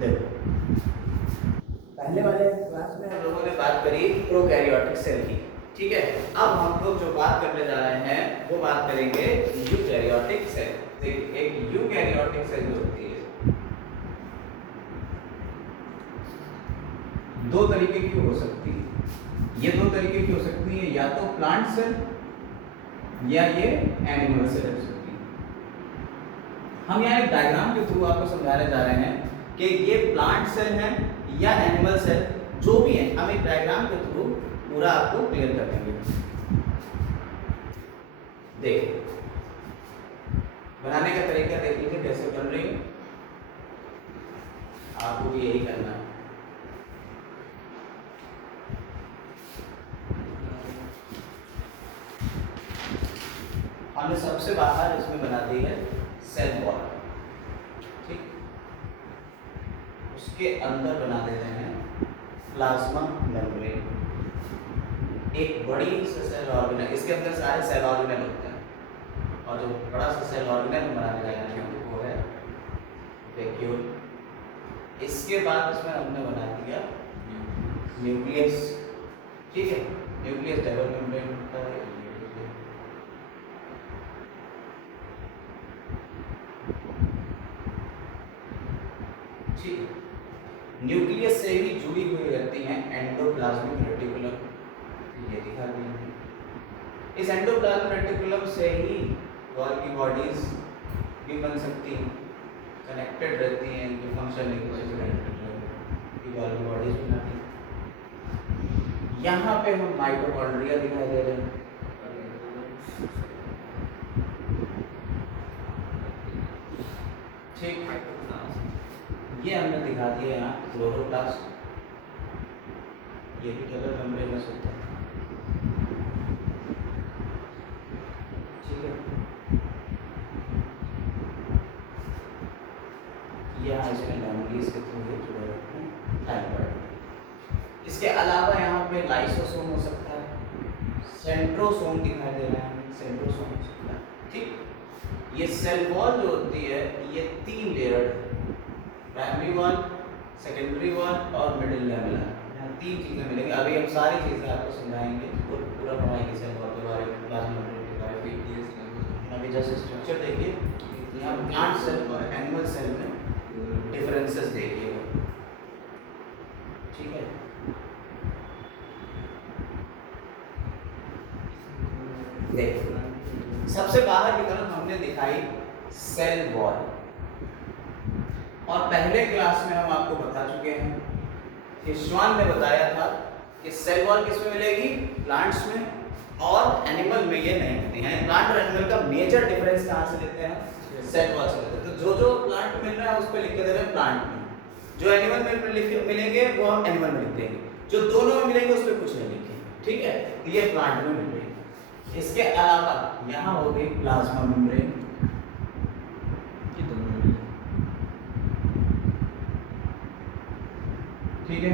पहले वाले क्लास में हम लोगों ने बात करी प्रोकैरियोटिक सेल की, ठीक है। अब हम लोग जो बात करने जा रहे हैं वो बात करेंगे यूकैरियोटिक सेल। देखिए, एक यूकैरियोटिक सेल जो होती है दो तरीके की हो सकती है। ये दो तरीके की हो सकती है, या तो प्लांट सेल या ये एनिमल सेल हो सकती है। हम यहाँ एक डायग्राम के थ्रू आपको समझाने जा रहे हैं कि ये प्लांट सेल है या एनिमल सेल, जो भी है हम एक डायग्राम के थ्रू पूरा आपको क्लियर कर देंगे। देखिए, बनाने का तरीका देख लीजिए कैसे बन रही है, आपको भी यही करना है। हमने सबसे बाहर इसमें बना दी है सेल वॉल, ठीक। उसके अंदर बना देते हैं प्लाज्मा मेम्ब्रेन, एक बड़ी सी सेल ऑर्गेनेल। इसके अंदर सारे सेल ऑर्गेनेल होते हैं, और जो बड़ा सा सेल ऑर्गेनेल बनाने जा रहे हैं वो है वैक्यूल। इसके बाद इसमें हमने बना दिया न्यूक्लियस, ठीक है। न्यूक्लियस डबल मेम्ब्रेन होता है, ठीक है। न्यूक्लियस से ही जुड़ी हुई रहती हैं एंडोप्लाज्मिक रेटिकुलम, ये दिखा दिया। इस एंडोप्लाज्मिक रेटिकुलम से ही गोल्गी बॉडीज भी बन सकती हैं, कनेक्टेड रहती हैं, इनके फंक्शन एक दूसरे से कनेक्टेड रहते हैं, गोल्गी बॉडीज बनाती हैं। यहाँ पे हम माइटोकॉन्ड्रिया दिखाई दे रहे हैं, ठीक है। ये हमने दिखा दिया यहाँ क्लोरोप्लास्ट, ये भी डबल मेम्ब्रेनस होता है, ठीक है। यहाँ इसमें लैमेलिस के थ्रू ये जुड़े रहते हैं थायराइड। इसके अलावा यहाँ पे लाइसोसोम हो सकता है, सेंट्रोसोम दिखाई दे रहा है, सेंट्रोसोम हो सकता है, ठीक। ये सेल वॉल जो होती है ये 3 layer, primary wall, secondary wall और मिडिल लैमेला, यहाँ 3 चीज़ें मिलेंगी। अभी हम सारी चीज़ें आपको समझाएंगे और पूरा पढ़ाएंगे सेल वॉल के बारे में, प्लाज्मा मेम्ब्रेन के बारे में। अभी जैसे स्ट्रक्चर देखिए, यहाँ प्लांट सेल और एनिमल सेल में डिफरेंसेस देखिएगा, ठीक है। देखिए, सबसे बाहर की तरफ हमने दिखाई सेल वॉल, और पहले क्लास में हम आपको बता चुके हैं, हिश्वान ने बताया था कि सेल वॉल किसमें मिलेगी, प्लांट्स में, और एनिमल में ये नहीं मिलती है। प्लांट और एनिमल का मेजर डिफरेंस कहाँ से लेते हैं, सेल वॉल से लेते हैं। तो जो प्लांट मिल रहा है उस पर लिख के दे रहे हैं प्लांट में, जो एनिमल में मिलेंगे वो हम एनिमल में लिख देंगे, जो दोनों में मिलेंगे उस पर कुछ नहीं लिखेंगे, ठीक है। ये प्लांट में मिल रही है। इसके अलावा यहाँ हो गई प्लाज्मा मेम्ब्रेन, ठीक है।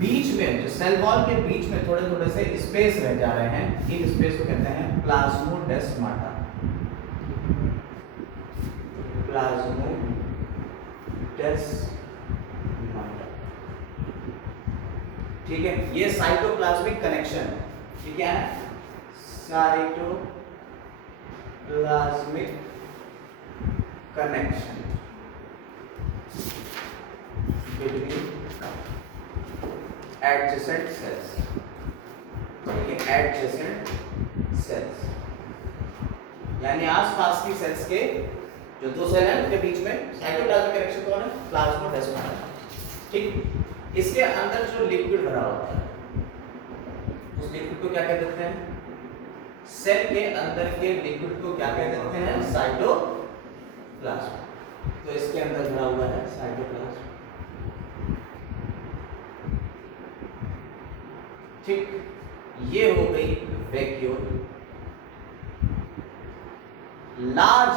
बीच में जो सेल वॉल के बीच में थोड़े थोड़े से स्पेस रह जा रहे हैं, इन स्पेस को कहते हैं प्लाज्मोडेस्माटा, प्लाज्मोडेस्माटा, ठीक है। ये साइटोप्लाज्मिक कनेक्शन है, ठीक है। Cytoplasmic connection between adjacent sales, adjacent sales यानी आसपास की सेल्स के जो दो सेल हैं उनके बीच में साइटोप्लाज्मिक कनेक्शन कौन है, प्लाज्मोडेस्माटा, ठीक। इसके अंदर जो लिक्विड भरा होता है उस लिक्विड को क्या कह देते हैं, सेल के अंदर के लिक्विड को क्या कह देते हैं, साइटोप्लाज्म। तो इसके अंदर भरा हुआ है साइटोप्लाज्म, ठीक। ये हो गई वैक्यूल। लार्ज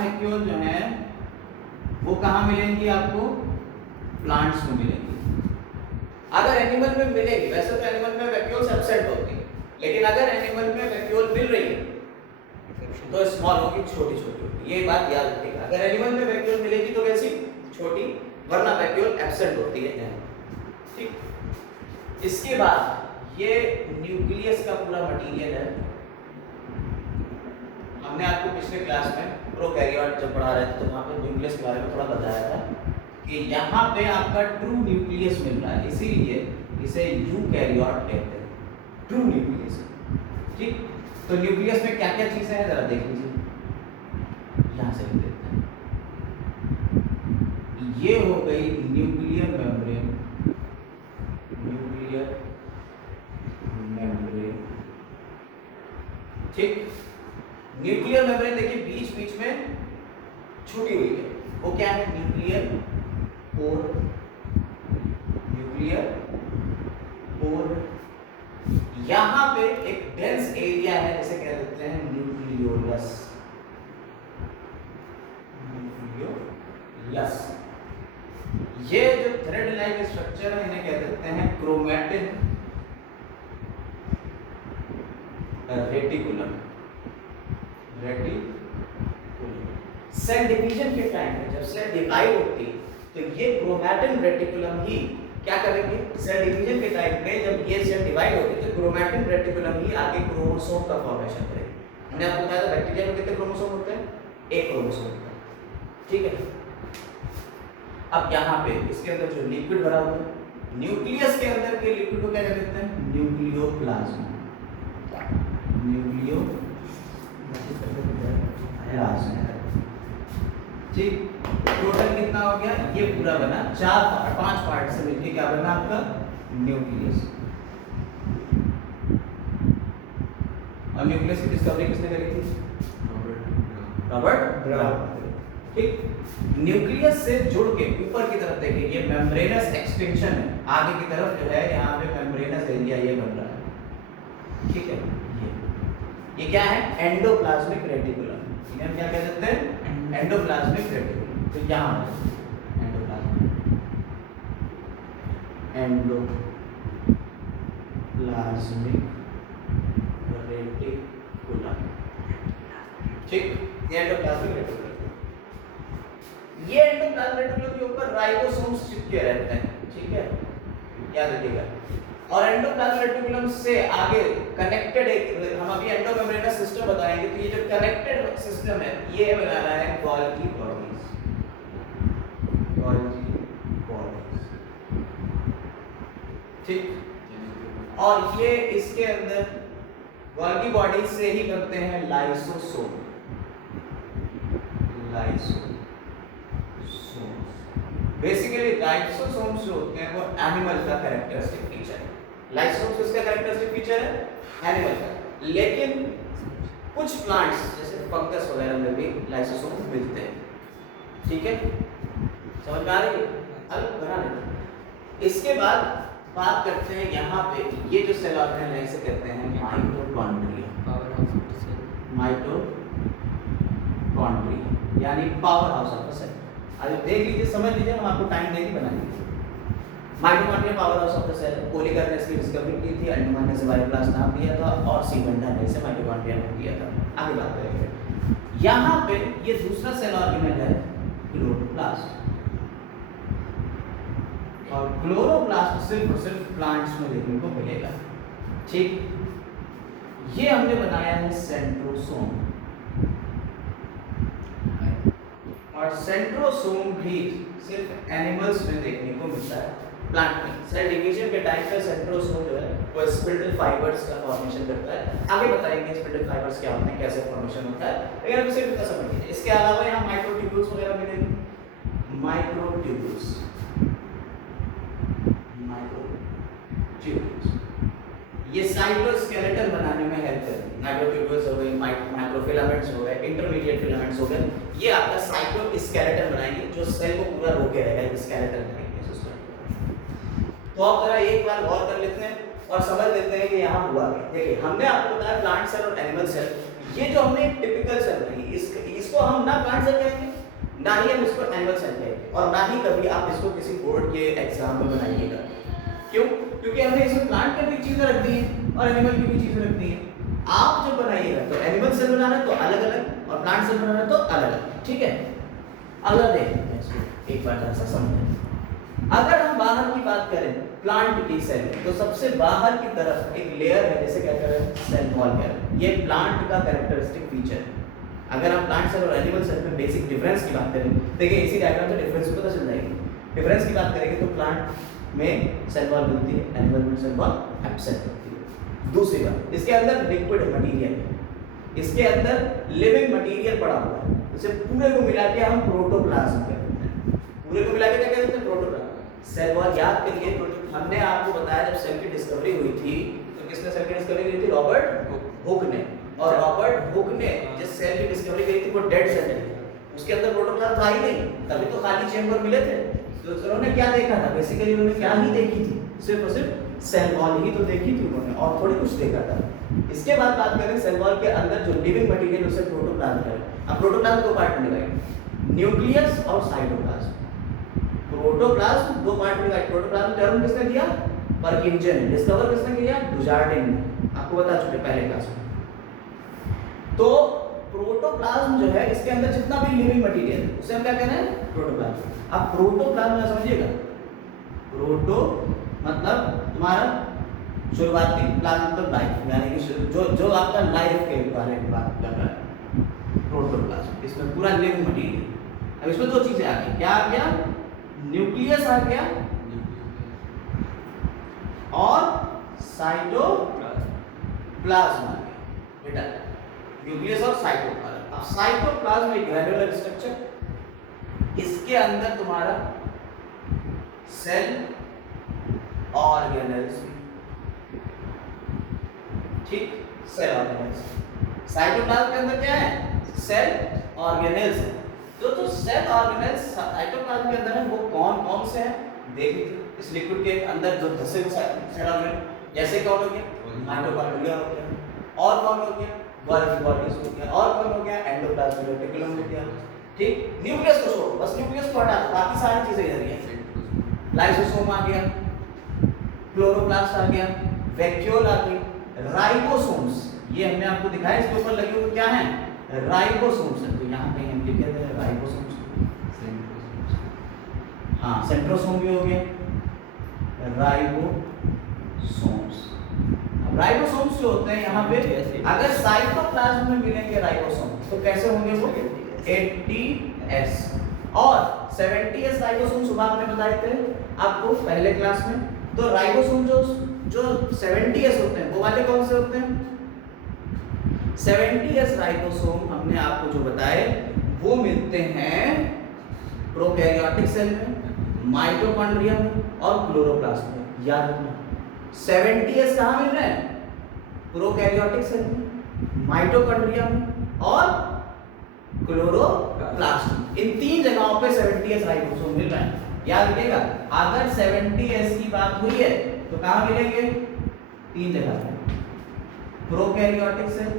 वैक्यूल जो है वो कहाँ मिलेंगी आपको, प्लांट्स में मिलेंगी। अगर एनिमल में मिलेगी, वैसे तो एनिमल में वैक्यूल एब्सेंट होती है, लेकिन अगर एनिमल में वैक्यूल मिल रही है तो स्मॉल होगी, छोटी छोटी होगी। ये बात याद रखिएगा। अगर एनिमल में वैक्यूल मिलेगी तो कैसी छोटी, वरना वैक्यूल एब्सेंट होती है। ठीक। इसके बाद ये न्यूक्लियस का पूरा मटेरियल है। हमने आपको पिछले क्लास में प्रोकैरियोट जब पढ़ा रहे थे तो वहाँ पे न्यूक्लियस के बारे में थोड़ा बताया था कि यहाँ पे आपका ट्रू न्यूक्लियस मिल रहा है, इसीलिए इसे यूकैरियोट कहते हैं, ट्रू न्यूक्लियस। ठीक। तो न्यूक्लियस में क्या क्या चीजें हैं जरा देख लीजिए, यहाँ से देखते हैं। ये हो गई न्यूक्लियर मेम्ब्रेन, न्यूक्लियर मेम्ब्रेन। ठीक। न्यूक्लियर मेम्ब्रेन देखिए बीच बीच में छूटी हुई है, वो क्या है, न्यूक्लियर पोर, न्यूक्लियर पोर। यहां पे एक डेंस एरिया है जिसे कह देते हैं न्यूक्लियोलस, न्यूक्लियोलस। ये जो थ्रेड लाइक स्ट्रक्चर है इन्हें कह देते हैं chromatin reticulum, reticulum. Cell division के टाइम में जब सेल डिवाइड होती है तो ये क्रोमैटिन रेटिकुलम ही क्या करेंगे, सेल डिवीजन के टाइम में जब ये सेल डिवाइड होती है तो क्रोमैटिन रेटिकुलम ही आगे क्रोमोसोम का फॉर्मेशन करेगी। हमने आपको बताया था बैक्टीरिया में कितने क्रोमोसोम होते हैं, एक क्रोमोसोम होता है। ठीक है। अब यहाँ पे इसके अंदर जो लिक्विड भरा हुआ है, न्यूक्लियस के अंदर के लिक्विड को क्या कहते हैं, न्यूक्लियोप्लाज्म, न्यूक्लियोप्लाज्म। ठीक। टोटल कितना हो गया, ये पूरा बना 4 पार्ट, 5 पार्ट से मिलके क्या बना आपका न्यूक्लियस। और न्यूक्लियस की डिस्कवरी किसने करी थी, रॉबर्ट ब्राउन। ठीक। न्यूक्लियस से जुड़ के ऊपर की तरफ देखिए, ये मेम्ब्रेनस एक्सटेंशन है, आगे की तरफ जो है यहाँ पे मेम्ब्रेनस एरिया ये बन रहा है। ठीक है। ये क्या है, एंडोप्लाज्मिक रेटिकुलम, इन्हें हम क्या कह देते हैं, एंडोप्लाज्मिक रेटिकुलम। तो यहाँ एंडोप्लाज्मिक, एंडोप्लाज्मिक रेटिकुलम। ठीक। ये एंडोप्लाज्मिक रेटिकुलम, ये एंडोप्लाज्मिक रेटिकुलम के ऊपर राइबोसोम्स चिपके रहते हैं। ठीक है, याद रखिएगा। और एंडोप्लाज्मिक रेटिकुलम से आगे कनेक्टेड एक, हम अभी एंडोमेम्ब्रेनस सिस्टम बताएंगे, तो ये जो कनेक्टेड सिस्टम है ये बना रहा है गोल्गी बॉडीज, गोल्गी बॉडीज। ठीक। और ये इसके अंदर गोल्गी बॉडीज से ही बनते हैं लाइसोसोम, लाइसोसोम। बेसिकली लाइसोसोम्स जो होते हैं वो एनिमल का कैरेक्टरिस्टिक फीचर है। लाइसोसोम्स किसका कैरेक्टरिस्टिक फीचर है, एनिमल का। लेकिन कुछ प्लांट्स जैसे फंगस वगैरह में भी लाइसोसोम मिलते हैं। ठीक है, समझ में आ रही है, हल बना लेते। इसके बाद बात करते हैं यहाँ पे, ये जो सेल ऑर्गेनेल है इसे कहते हैं माइटोकॉन्ड्रिया, माइटोकॉन्ड्रिया यानी power house of the cell. अभी देख लीजिए, समझ लीजिए, हम आपको टाइम देंगे बनाएंगे। Mitochondria power house of the cell, Kolliker ने इसकी डिस्कवरी की थी, अंडमान ने ज़ेबायोप्लास्ट नाम दिया था और सीमेंटा ने इसे माइटोकॉन्ड्रिया नाम दिया था। आगे बात करेंगे। यहाँ पे ये दूसरा सेल ऑर्गेनेल है क्लोरोप्लास्ट, और क्लोरोप्लास्ट सिर्फ और सिर्फ प्लांट्स में देखने को मिलेगा। ठीक। ये हमने बनाया है सेंट्रोसोम, और सेंट्रोसोम भी सिर्फ एनिमल्स में देखने को मिलता है, प्लांट में। सेल डिवीजन के टाइम पे सेंट्रोसोम जो है वो स्पिंडल फाइबर्स का फॉर्मेशन करता है। आगे बताएंगे स्पिंडल फाइबर्स क्या होते हैं, कैसे फॉर्मेशन होता है, लेकिन अभी सिर्फ इतना समझ लीजिए। इसके अलावा यहाँ माइक्रोट्यूब्यूल्स वगैरह मिलेंगे, माइक्रोट्यूब्यूल्स, माइक्रोट्यूब्यूल्स ये साइटोस्केलेटन बनाने में हेल्प करते हैं। माइक्रोट्यूब्यूल्स हो गए, माइक्रोफिलामेंट्स हो गए, इंटरमीडिएट फिलामेंट्स हो गए, ये आपका साइटोस्केलेटन बनाएंगे जो सेल को पूरा रोके रहेगा, स्केलेटन बनाएंगे सिस्टम। तो आप जरा एक बार गौर कर लेते हैं और समझ लेते हैं कि यहाँ हुआ क्या। देखिए, हमने आपको बताया प्लांट सेल और एनिमल सेल, ये जो हमने टिपिकल सेल बनाई, इसको हम ना प्लांट सेल कहेंगे, ना ही हम इसको एनिमल सेल कहेंगे, और ना ही कभी आप इसको किसी बोर्ड के एग्जाम में बनाइएगा। क्यों? क्योंकि हमने इसमें प्लांट की भी चीजें रख दी हैं और एनिमल की भी चीजें रख दी हैं। आप जब बनाइएगा तो एनिमल सेल बनाना है तो अलग अलग, और प्लांट सेल बनाना है तो अलग अलग। ठीक है, अगला देखते हैं इसको एक बार जरा सा समझें। अगर हम बाहर की बात करें प्लांट की सेल में, तो सबसे बाहर की तरफ एक लेयर है, जैसे क्या कह रहे हैं, सेल वॉल कह रहे हैं। ये प्लांट का कैरेक्टरिस्टिक फीचर है। अगर हम प्लांट सेल और एनिमल सेल में बेसिक डिफरेंस की बात करें, देखिए इसी डायग्राम से डिफरेंस पता चल जाएगी। डिफरेंस की बात करेंगे तो प्लांट में सेल वॉल मिलती है, एनिमल में सेल वॉल एब्सेंट होती है। दूसरी बात, इसके अंदर लिक्विड मटेरियल है, इसके अंदर लिविंग मटेरियल पड़ा हुआ है। इसे पूरे को मिला के हम प्रोटोप्लाज्म कहते हैं। पूरे को मिला के क्या कहते हैं, प्रोटोप्लाज्म। सेल वॉल याद करिए, हमने आपको बताया जब सेल की डिस्कवरी हुई थी तो किसने सेल की डिस्कवरी की थी, रॉबर्ट हुक ने। और रॉबर्ट हुक ने जिस सेल की डिस्कवरी की थी वो डेड सेल थी, उसके अंदर प्रोटोप्लाज्म था ही नहीं, तभी तो खाली चेंबर मिले थे। तो उन्होंने क्या देखा था, बेसिकली उन्होंने क्या ही देखी थी, सिर्फ और सिर्फ सेल वॉल ही तो देखी थी उन्होंने, और थोड़ी कुछ देखा था। इसके बाद बात करें सेल वॉल के अंदर जो लिविंग मटेरियल उसे प्रोटोप्लाज्म है। अब प्रोटोप्लाज्म दो पार्ट में डिवाइड, न्यूक्लियस और साइटोप्लाज्म। प्रोटोप्लाज्म दो पार्ट में डिवाइड। प्रोटोप्लाज्म टर्म किसने दिया, परकिंसन ने। डिस्कवर किसने किया, डुजार्डिन ने, आपको बता चुके पहले क्लास में। तो प्रोटोप्लाज्म जो है, इसके अंदर जितना भी लिविंग मटेरियल है उसे हम क्या कहते हैं, प्रोटोप्लाज्म। अब प्रोटोप्लाज्म समझिएगा, प्रोटो मतलब तुम्हारा शुरुआती, प्लाज्म मतलब लाइफ, यानी कि जो आपका लाइफ के बारे में बात कर रहा है प्रोटोप्लाज्म। इसमें पूरा लिविंग मटेरियल। अब इसमें दो चीजें आ गई, क्या आ गया, न्यूक्लियस आ गया और साइटोप्लाज्म आ गया बेटा, न्यूक्लियस और साइटोप्लाज्म। अब साइटोप्लाज्म एक ग्रैन्युलर स्ट्रक्चर, इसके अंदर तुम्हारा सेल ऑर्गेनेल्स, ठीक, सेल ऑर्गेनेल्स। साइटोप्लाज्म के अंदर क्या है, सेल ऑर्गेनेल्स है। तो सेल ऑर्गेनेल्स साइटोप्लाज्म के अंदर है, वो कौन कौन से हैं देख लीजिए। इस लिक्विड के अंदर जो धसे सेल ऑर्गेनेल, जैसे कौन हो गया, माइटोकॉन्ड्रिया हो गया, और कौन हो गया, गोल्गी बॉडीज हो गया, और कौन हो गया, एंडोप्लाज्मिक रेटिकुलम हो गया, ठीक। न्यूक्लियस को छोड़ो, बस न्यूक्लियस को हटा दो, बाकी सारी चीजें इधर ही हैं। लाइसोसोम आ गया, क्लोरोप्लास्ट आ गया, वैक्यूल आ गई, राइबोसोम्स, ये हमने आपको दिखाया, इसके ऊपर लगे हुए क्या हैं, राइबोसोम्स है। तो यहाँ पे हम लिखे थे राइबोसोम्स, हाँ, सेंट्रोसोम भी हो गया, राइबोसोम्स। अब राइबोसोम्स जो होते हैं यहाँ पे, अगर साइटोप्लाज्म में मिलेंगे राइबोसोम तो कैसे होंगे वो, 80S और 70S राइबोसोम सुबह हमने बताए थे आपको पहले क्लास में। तो राइबोसोम जो 70S होते हैं वो वाले कौन से होते हैं, 70S राइबोसोम हमने आपको जो बताए वो मिलते हैं प्रोकैरियोटिक सेल में, माइटोकॉन्ड्रिया में और क्लोरोप्लास्ट में। याद रखना 70S कहाँ मिल रहे हैं, प्रोकैरियोटिक सेल में, माइटोकॉन्ड्रिया में और क्लोरोप्लास्ट में। इन तीन जगहों पे 70S राइबोसोम मिल रहे हैं। याद रखिएगा, अगर 70S की बात हुई है तो कहाँ मिलेंगे, तीन जगह पे, प्रोकैरियोटिक सेल,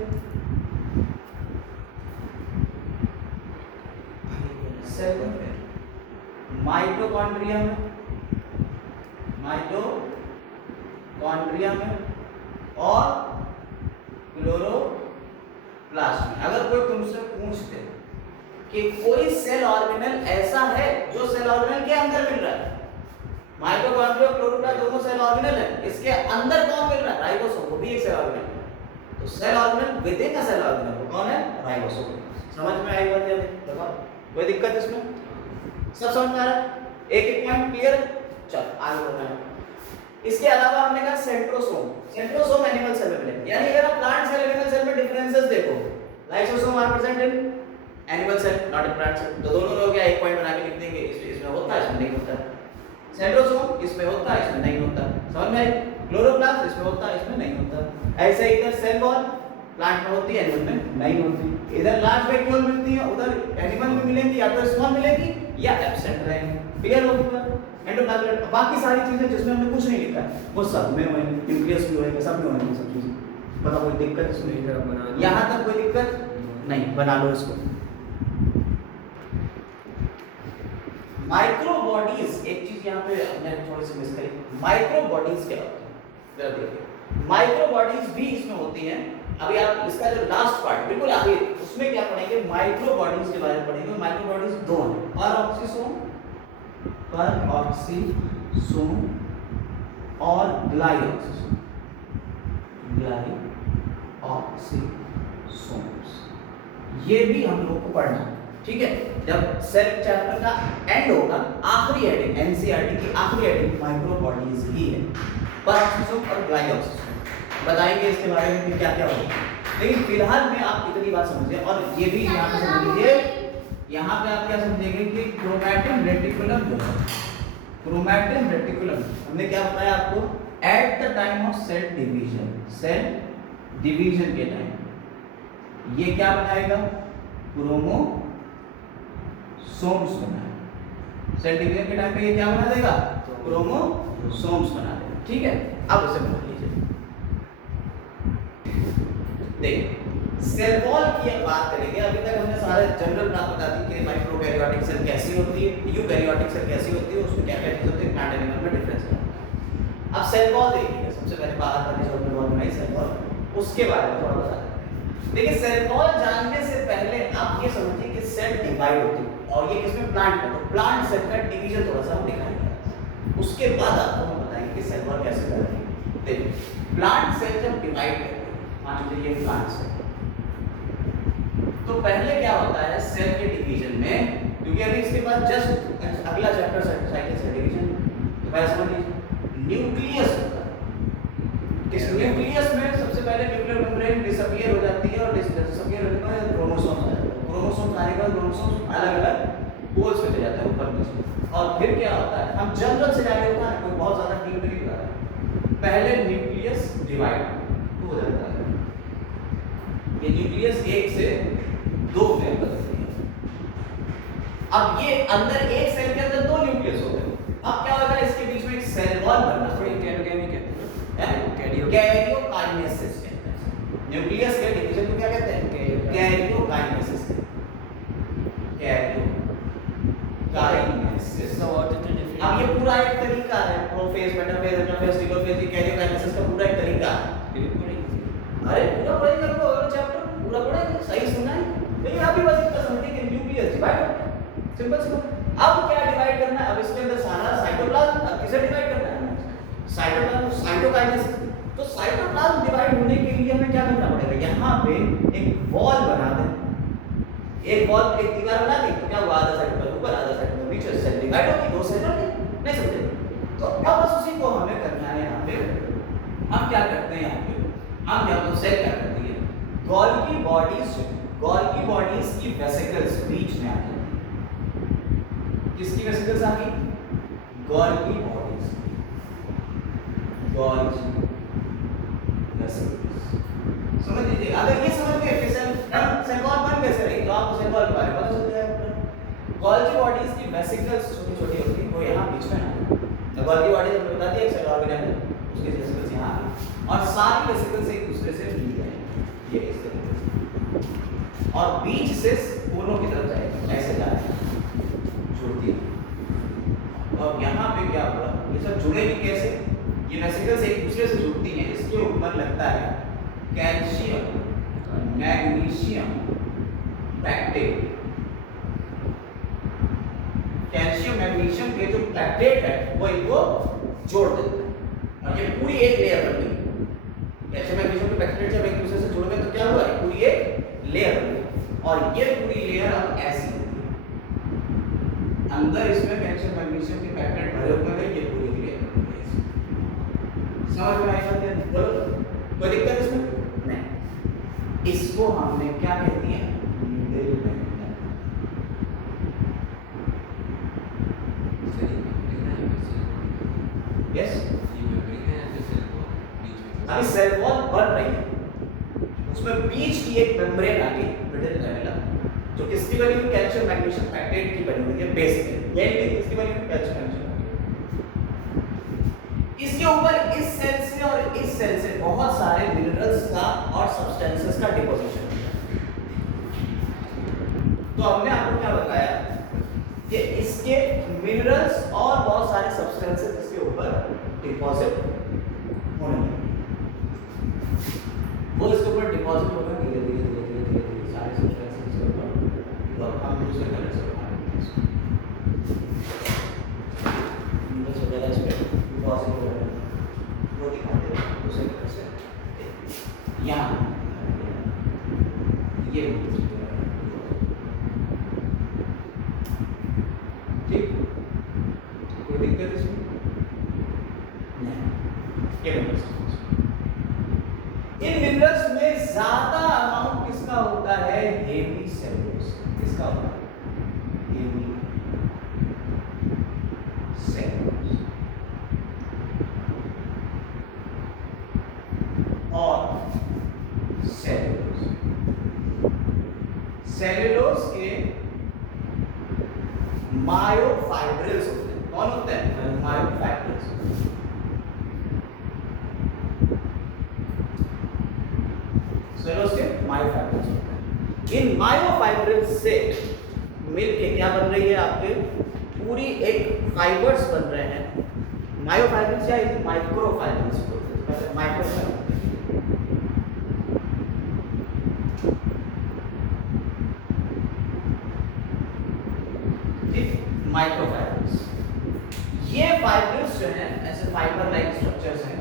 माइटोकॉन्ड्रिया में, और क्लोरोप्लास्ट में। अगर कोई तुमसे पूछते कि कोई सेल ऑर्गेनल ऐसा है जो सेल ऑर्गेनल के अंदर मिल रहा है, माइटोकॉन्ड्रिया और क्लोरोप्लास्ट दोनों सेल ऑर्गेनल है, इसके अंदर कौन मिल रहा है, राइबोसोम, वो भी एक सेल ऑर्गेनल है। तो cell organelle within a cell organelle वो कौन है, राइबोसोम। समझ में आई बात, देखो कोई दिक्कत इसमें, सब समझ में आ रहा है, एक एक पॉइंट क्लियर। चल आगे बढ़ते हैं। इसके अलावा हमने कहा सेंट्रोसोम, सेंट्रोसोम एनिमल सेल में मिलेंगे। यानी अगर आप प्लांट सेल एनिमल सेल में डिफरेंसेस देखो, lysosome are present in animal cell not in plant cell, तो दोनों लोग क्या एक पॉइंट बना के लिख देंगे, इसमें होता है, इसमें नहीं होता। सेंट्रोसोम इसमें होता है, इसमें नहीं होता। समझ में आई। क्लोरोप्लास्ट इसमें होता है, इसमें नहीं होता। ऐसे इधर सेल वॉल प्लांट में होती है, एनिमल में नहीं होती। इधर लार्ज वैक्यूल मिलती है, उधर एनिमल में मिलेंगी, या तो स्मॉल मिलेगी या एब्सेंट रहेंगे। क्लियर हो गया। एंडोप्लाज्म, बाकी सारी चीजें जिसमें हमने कुछ नहीं लिखा है वो सब में होंगी, न्यूक्लियस भी होएगा, सब में होंगी सब चीजें। बताओ कोई दिक्कत इसमें, यहाँ तक कोई दिक्कत नहीं, बना लो इसको। माइक्रो बॉडीज, एक चीज यहाँ पे हमने थोड़ी सी मिस करी, माइक्रो बॉडीज क्या होती है, जरा देखिए। माइक्रो बॉडीज भी इसमें होती हैं, अभी आप इसका जो लास्ट पार्ट बिल्कुल आखिर, उसमें क्या पढ़ेंगे, माइक्रो बॉडीज के बारे में पढ़ेंगे। माइक्रो बॉडीज दो हैं, परऑक्सीसोम और ग्लाइऑक्सीसोम। ये भी हम लोग को पढ़ना है, ठीक है। जब सेल चैप्टर का एंड होगा, आखिरी हेडिंग एनसीईआरटी की आखिरी हेडिंग माइक्रो बॉडीज ही है, परऑक्सीसोम और ग्लाइऑक्सीसोम। बताएंगे इसके बारे में कि क्या क्या होगा, लेकिन फिलहाल में आप इतनी बात समझिए। और ये भी यहाँ पे समझ लीजिए, यहाँ पे आप क्या समझेंगे कि क्रोमैटिन रेटिकुलम जो है, क्रोमैटिन रेटिकुलम हमने क्या बताया आपको, at the time of cell division के टाइम ये क्या बनाएगा, क्रोमोसोम्स बनाएगा। सेल डिवीजन के टाइम पे ये क्या बना देगा, क्रोमोसोम्स बना देगा, ठीक है। अब उसे बना लीजिए। देखिए सेल वॉल की अब बात करेंगे। अभी तक हमने सारे जनरल बात बता दी कि माइक्रोकैरियोटिक सेल कैसी होती है, यूकैरियोटिक सेल कैसी होती है, उसमें क्या क्या चीज होती है, प्लांट एनिमल में डिफरेंस क्या है। अब सेल वॉल देखिए, सबसे पहले बात करनी है हमने बनाई सेल वॉल, उसके बारे में थोड़ा बता देते हैं। देखिए सेल वॉल जानने से पहले आप ये समझिए कि सेल डिवाइड होती है, और ये किसमें, प्लांट में। तो प्लांट सेल का डिवीजन थोड़ा सा हम दिखाएंगे, उसके बाद आपको हम बताएंगे कि सेल वॉल कैसे बनती है। देखिए प्लांट सेल जब डिवाइड करते हैं, मान लीजिए ये प्लांट सेल, तो पहले क्या होता है सेल के डिवीजन में, क्योंकि अभी इसके बाद जस्ट अगला चैप्टर साइकिल सेल डिवीजन, तो पहले समझ लीजिए न्यूक्लियस होता है। इस न्यूक्लियस में सबसे पहले न्यूक्लियर मेम्ब्रेन डिसअपीयर हो जाती है, और डिसअपीयर होने के बाद क्रोमोसोम्स आ जाते हैं। क्रोमोसोम्स आने के बाद क्रोमोसोम्स अलग-अलग पोल्स में चले जाते हैं, ऊपर नीचे। और फिर क्या होता है, हम जनरल से जाके होता है, कोई बहुत ज्यादा डीप में नहीं बता रहा, पहले न्यूक्लियस डिवाइड हो जाता है। ये न्यूक्लियस एक से दो में बदलती है। अब ये अंदर एक सेल के अंदर दो न्यूक्लियस हो गए, अब क्या होगा, इसके बीच में एक सेल वॉल बनना पड़ेगा। कैरियोकाइनेसिस कहते हैं न्यूक्लियस के डिवीजन को, क्या कहते हैं, कैरियोकाइनेसिस। अब ये पूरा एक तरीका है, prophase, metaphase, interphase, telophase, karyokinesis का पूरा एक तरीका है। अरे पूरा पढ़ेंगे, आपको अगला चैप्टर पूरा पढ़ेंगे, सही सुना है। लेकिन अभी बस इतना समझिए कि न्यूक्लियस डिवाइड होता है, सिंपल सिंपल। अब क्या डिवाइड करना है, अब इसके अंदर सारा साइटोप्लाज्म, अब किसे डिवाइड करना है, साइटोप्लाज्म, साइटोकाइनेसिस। तो साइटोप्लाज्म डिवाइड होने के लिए हमें क्या करना पड़ेगा, यहाँ पे एक वॉल बना दें, एक वॉल, एक दीवार बना दी, तो क्या हुआ, आधा साइटोप्लाज्म ऊपर, आधा साइटोप्लाज्म नीचे, सेल डिवाइड होगी, दो सेल बन गए। नहीं समझे, तो अब बस उसी को हमें करना है। यहाँ पे हम क्या करते हैं, यहाँ पे हम क्या सेल क्या करती है, गोल्गी बॉडीज की वेसिकल्स बीच में आ जाती है। किसकी वेसिकल्स आ गई, गोल्गी बॉडीज, समझ लीजिए। अगर ये समझ गए कि सेल वॉल बन कैसे रही, तो आपको सेल वॉल के बारे में पता चल जाएगा। गोल्गी बॉडीज की वेसिकल्स छोटी छोटी होती है, वो यहाँ बीच में आती है। गोल्गी बॉडीज हमने बता दिया, एक सेल ऑर्गेनेल है, उसकी वेसिकल्स यहाँ आ गई, और सारी वेसिकल्स एक दूसरे से मिल गए, ये इस तरीके से, और बीच से कोनों की तरफ जाएगी, ऐसे जाएगी, जुड़ती है। और यहाँ पे क्या हुआ, ये सब जुड़ेगी कैसे, ये वेसिकल्स एक दूसरे से जुड़ती हैं, इसके ऊपर लगता है calcium, magnesium, lactate. Calcium magnesium के जो लैक्टेट है वो इनको जोड़ देता है, और ये पूरी एक लेयर बन गई। कैल्शियम मैग्नीशियम के लैक्टेट जब एक दूसरे से जुड़ गए तो क्या हुआ, पूरी एक लेयर बन गई, और ये पूरी लेयर अब ऐसी होती है, अंदर इसमें कैल्शियम मैग्नीशियम के लैक्टेट भरे हुए हैं, ये पूरी लेयर बन गई। समझ में आई बात, बोलो कोई दिक्कत इसमें नहीं। इसको हमने क्या कहती है, मिडिल मेम्ब्रेन। यस, अभी सेल वॉल बन रही है, उसमें बीच की एक मेम्ब्रेन आ गई, मिडिल लैमेला, जो किसकी बनी हुई, कैल्शियम मैग्नीशियम लैक्टेट की बनी हुई है, बेस पे। यही किसकी बनी हुई, कैल्शियम मैग्नीशियम। इसके ऊपर इस सेल से और इस सेल से बहुत सारे मिनरल्स का और सब्सटेंसेस का डिपोजिशन होता है। तो हमने आपको क्या बताया कि इसके मिनरल्स और बहुत सारे सब्सटेंसेस इसके ऊपर डिपॉजिट होने लगते, वो इसके ऊपर डिपॉजिट कोई दिक्कत इसमें नहीं। ये मिनरल्स, इन मिनरल्स में ज्यादा अमाउंट किसका होता है? Hemicellulose. किसका होता है? Hemicellulose. और सेलुलोज, सेलुलोज के मायोफाइब्रिल्स होते हैं। कौन होते हैं? मायोफाइब्रिल्स। सेलुलोज के मायोफाइब्रिल्स होते हैं। इन मायोफाइब्रिल्स से मिलके क्या बन रही है? आपके पूरी एक फाइबर्स बन रहे हैं। मायोफाइब्रिल्स या माइक्रोफाइब्रिल्स बोलते हैं। माइक्रोफाइब्रिल्स माइक्रोफाइब्रिल्स, ये फाइब्रिल्स जो हैं ऐसे फाइबर लाइक स्ट्रक्चर्स हैं,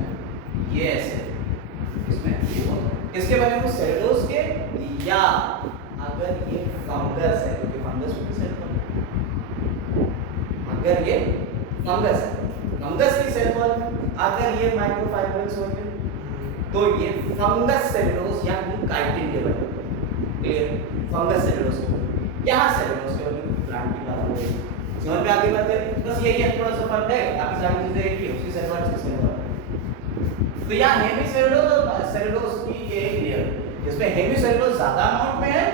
ये ऐसे इसमें किसके बने हुए? सेलुलोज के, या अगर ये फंगस है, क्योंकि फंगस भी सेल वॉल, अगर ये फंगस है, फंगस की सेल वॉल में अगर ये माइक्रोफाइब्रिल्स होंगे तो ये फंगस सेलुलोज या काइटिन के बने होंगे। क्लियर? फंगस सेलुलोज के बने, यहाँ सेलुलोज के बने प्लांट की बात हो रही है। समझ में आगे बात है? बस यही है, थोड़ा सा फर्क है, बाकी सारी चीजें एक ही है, उसी सेल वॉल से सेल वॉल। तो यहाँ हेमी सेलुलोज और सेलुलोज की ये क्लियर, इसमें हेमी सेलुलोज ज्यादा अमाउंट में है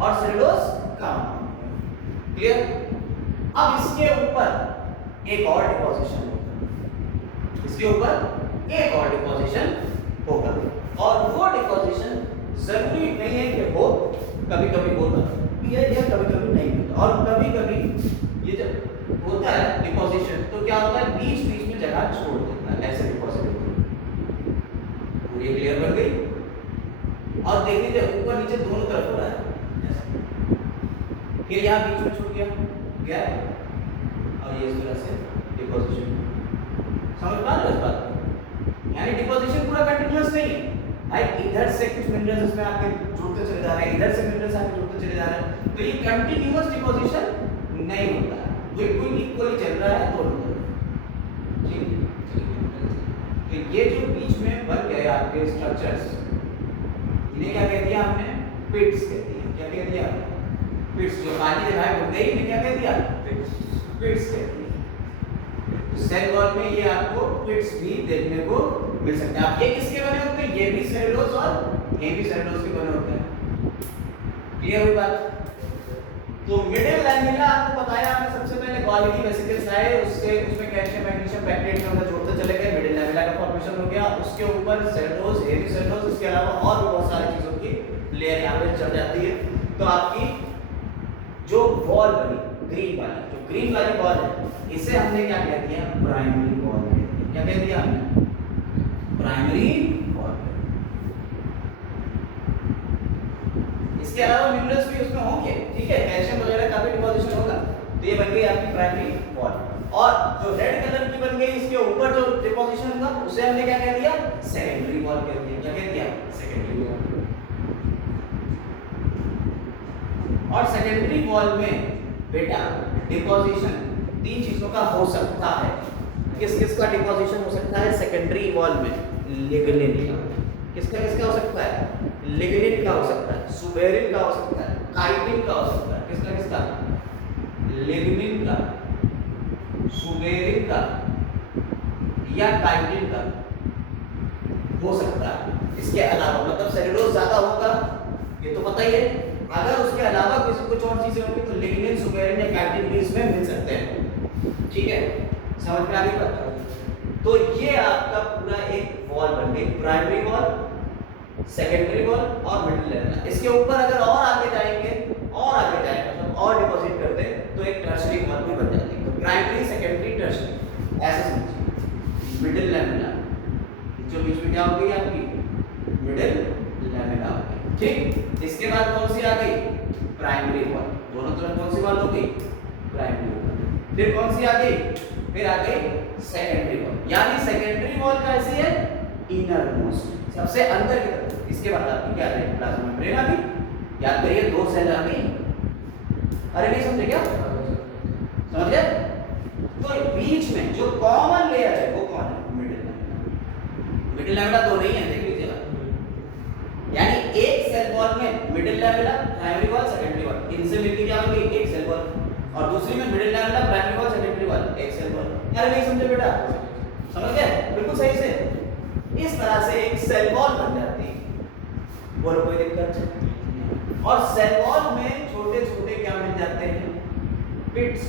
और सेलुलोज कम अमाउंट में। क्लियर? अब इसके ऊपर एक और डिपोजिशन होगा, इसके ऊपर एक और डिपोजिशन होगा, और वो डिपोजिशन जरूरी नहीं है कि हो, कभी कभी होता भी है या कभी कभी नहीं होता। और कभी कभी ये जब होता है डिपोजिशन तो क्या होता है? बीच बीच में जगह छोड़ देता है, ऐसे डिपोजिट होता है। पूरी क्लियर बन गई? और देख लीजिए ऊपर नीचे दोनों तरफ हो रहा है, फिर यहाँ बीच में छूट गया गैप, और ये इस तरह से डिपोजिशन। समझ पा रहे हो इस बात को? यानी डिपोजिशन पूरा कंटिन्यूअस नहीं है भाई, इधर से कुछ मिनरल्स इसमें आके जुड़ते चले जा रहे हैं, इधर से मिनरल्स आके जुड़ते चले जा रहे हैं, तो ये कंटिन्यूअस डिपोजिशन नहीं होता है, बिल्कुल इक्वली चल रहा है दोनों तरफ। ठीक, तो ये जो बीच में बन गए आपके स्ट्रक्चर्स, इन्हें क्या कह दिया हमने? पिट्स कह दिया। क्या कह दिया? पिट्स। जो पानी दिखाई बन गई, इन्हें क्या कह दिया? पिट्स कह दिया। सेल वॉल में ये आपको पिट्स भी देखने को मिल सकते हैं। आप ये किसके बने होते हैं? ये भी सेलुलोज और हेमी सेलुलोज के बने होते हैं। क्लियर हुई बात? तो मिडिल लैमेला आपको बताया हमने सबसे पहले, गोल्गी वेसिकल्स आए, उससे उसमें कैल्शियम मैग्नीशियम पैक्टेट के अंदर जोड़ते चले गए, मिडिल लैमेला का फॉर्मेशन हो गया। उसके ऊपर सेलुलोज, हेमी सेलुलोज, इसके अलावा और भी बहुत सारी चीजों की लेयर यहाँ पे चढ़ जाती है। तो आपकी जो वॉल बनी ग्रीन वाली, जो ग्रीन वाली वॉल है, इसे हमने क्या कह दिया? प्राइमरी वॉल कह दिया। क्या कह दिया हमने? Primary wall. इसके अलावा मिनरल्स भी उसमें होंगे, ठीक है, कैल्शियम वगैरह का भी डिपोजिशन होगा, तो ये बन गई आपकी प्राइमरी वॉल। और जो रेड कलर की बन गई, इसके ऊपर जो डिपोजिशन होगा उसे हमने क्या कह दिया? सेकेंडरी वॉल कह दिया। क्या कह दिया? Secondary wall. और सेकेंडरी वॉल में बेटा डिपोजिशन तीन चीजों का हो सकता है। किस किस का डिपोजिशन हो सकता है सेकेंडरी वॉल में? लिग्निन का। किसका किसका हो सकता है? लिग्निन का हो सकता है, सुबेरिन का हो सकता है, काइटिन का हो सकता है। किसका किसका? लिग्निन का, सुबेरिन का या काइटिन का हो सकता है। इसके अलावा मतलब सेलुलोज ज्यादा होगा, ये तो पता ही है। अगर उसके अलावा किसी कुछ और चीजें होंगी तो लिग्निन, सुबेरिन या काइटिन भी इसमें मिल सकते हैं। ठीक है, समझ में आ गई बात? तो ये आपका पूरा एक वॉल बन गई, प्राइमरी वॉल, सेकेंडरी वॉल और मिडिल लैमेला। इसके ऊपर अगर और आगे जाएंगे मतलब और डिपॉजिट करते हैं तो एक टर्शियरी वॉल भी बन जाती है। तो प्राइमरी, सेकेंडरी, टर्शियरी ऐसे समझिए। मिडिल लैमेला, जो बीच में क्या हो गई आपकी? मिडिल लैमेला हो गई। ठीक, इसके बाद कौन सी आ गई? Primary wall. दोनों तरफ कौन सी वॉल हो गई? Primary wall. फिर कौन सी आ गई? फिर आ गई सेकेंडरी वॉल। यानी सेकेंडरी वॉल कैसी है? इनर मोस्ट, सबसे अंदर की तरफ। इसके बाद आपकी क्या है? प्लाज्मा मेम्ब्रेन आ गई। याद करिए, दो सेल आ गई। अरे नहीं समझे क्या? समझ गए? तो बीच में जो कॉमन लेयर है वो कौन है? Middle lamella. मिडिल लैमेला दो नहीं है, देख लीजिएगा। यानी एक सेल वॉल में middle lamella, primary wall, secondary wall, इनसे मिलकर क्या होगी? एक सेल वॉल। और दूसरी में middle lamella, primary wall, secondary wall, एक सेल वॉल। यार नहीं समझे बेटा? समझ गए? बिल्कुल सही से। इस तरह से एक सेल वॉल बन जाती है। बोलो कोई दिक्कत? और सेल वॉल में छोटे छोटे क्या मिल जाते हैं? पिट्स।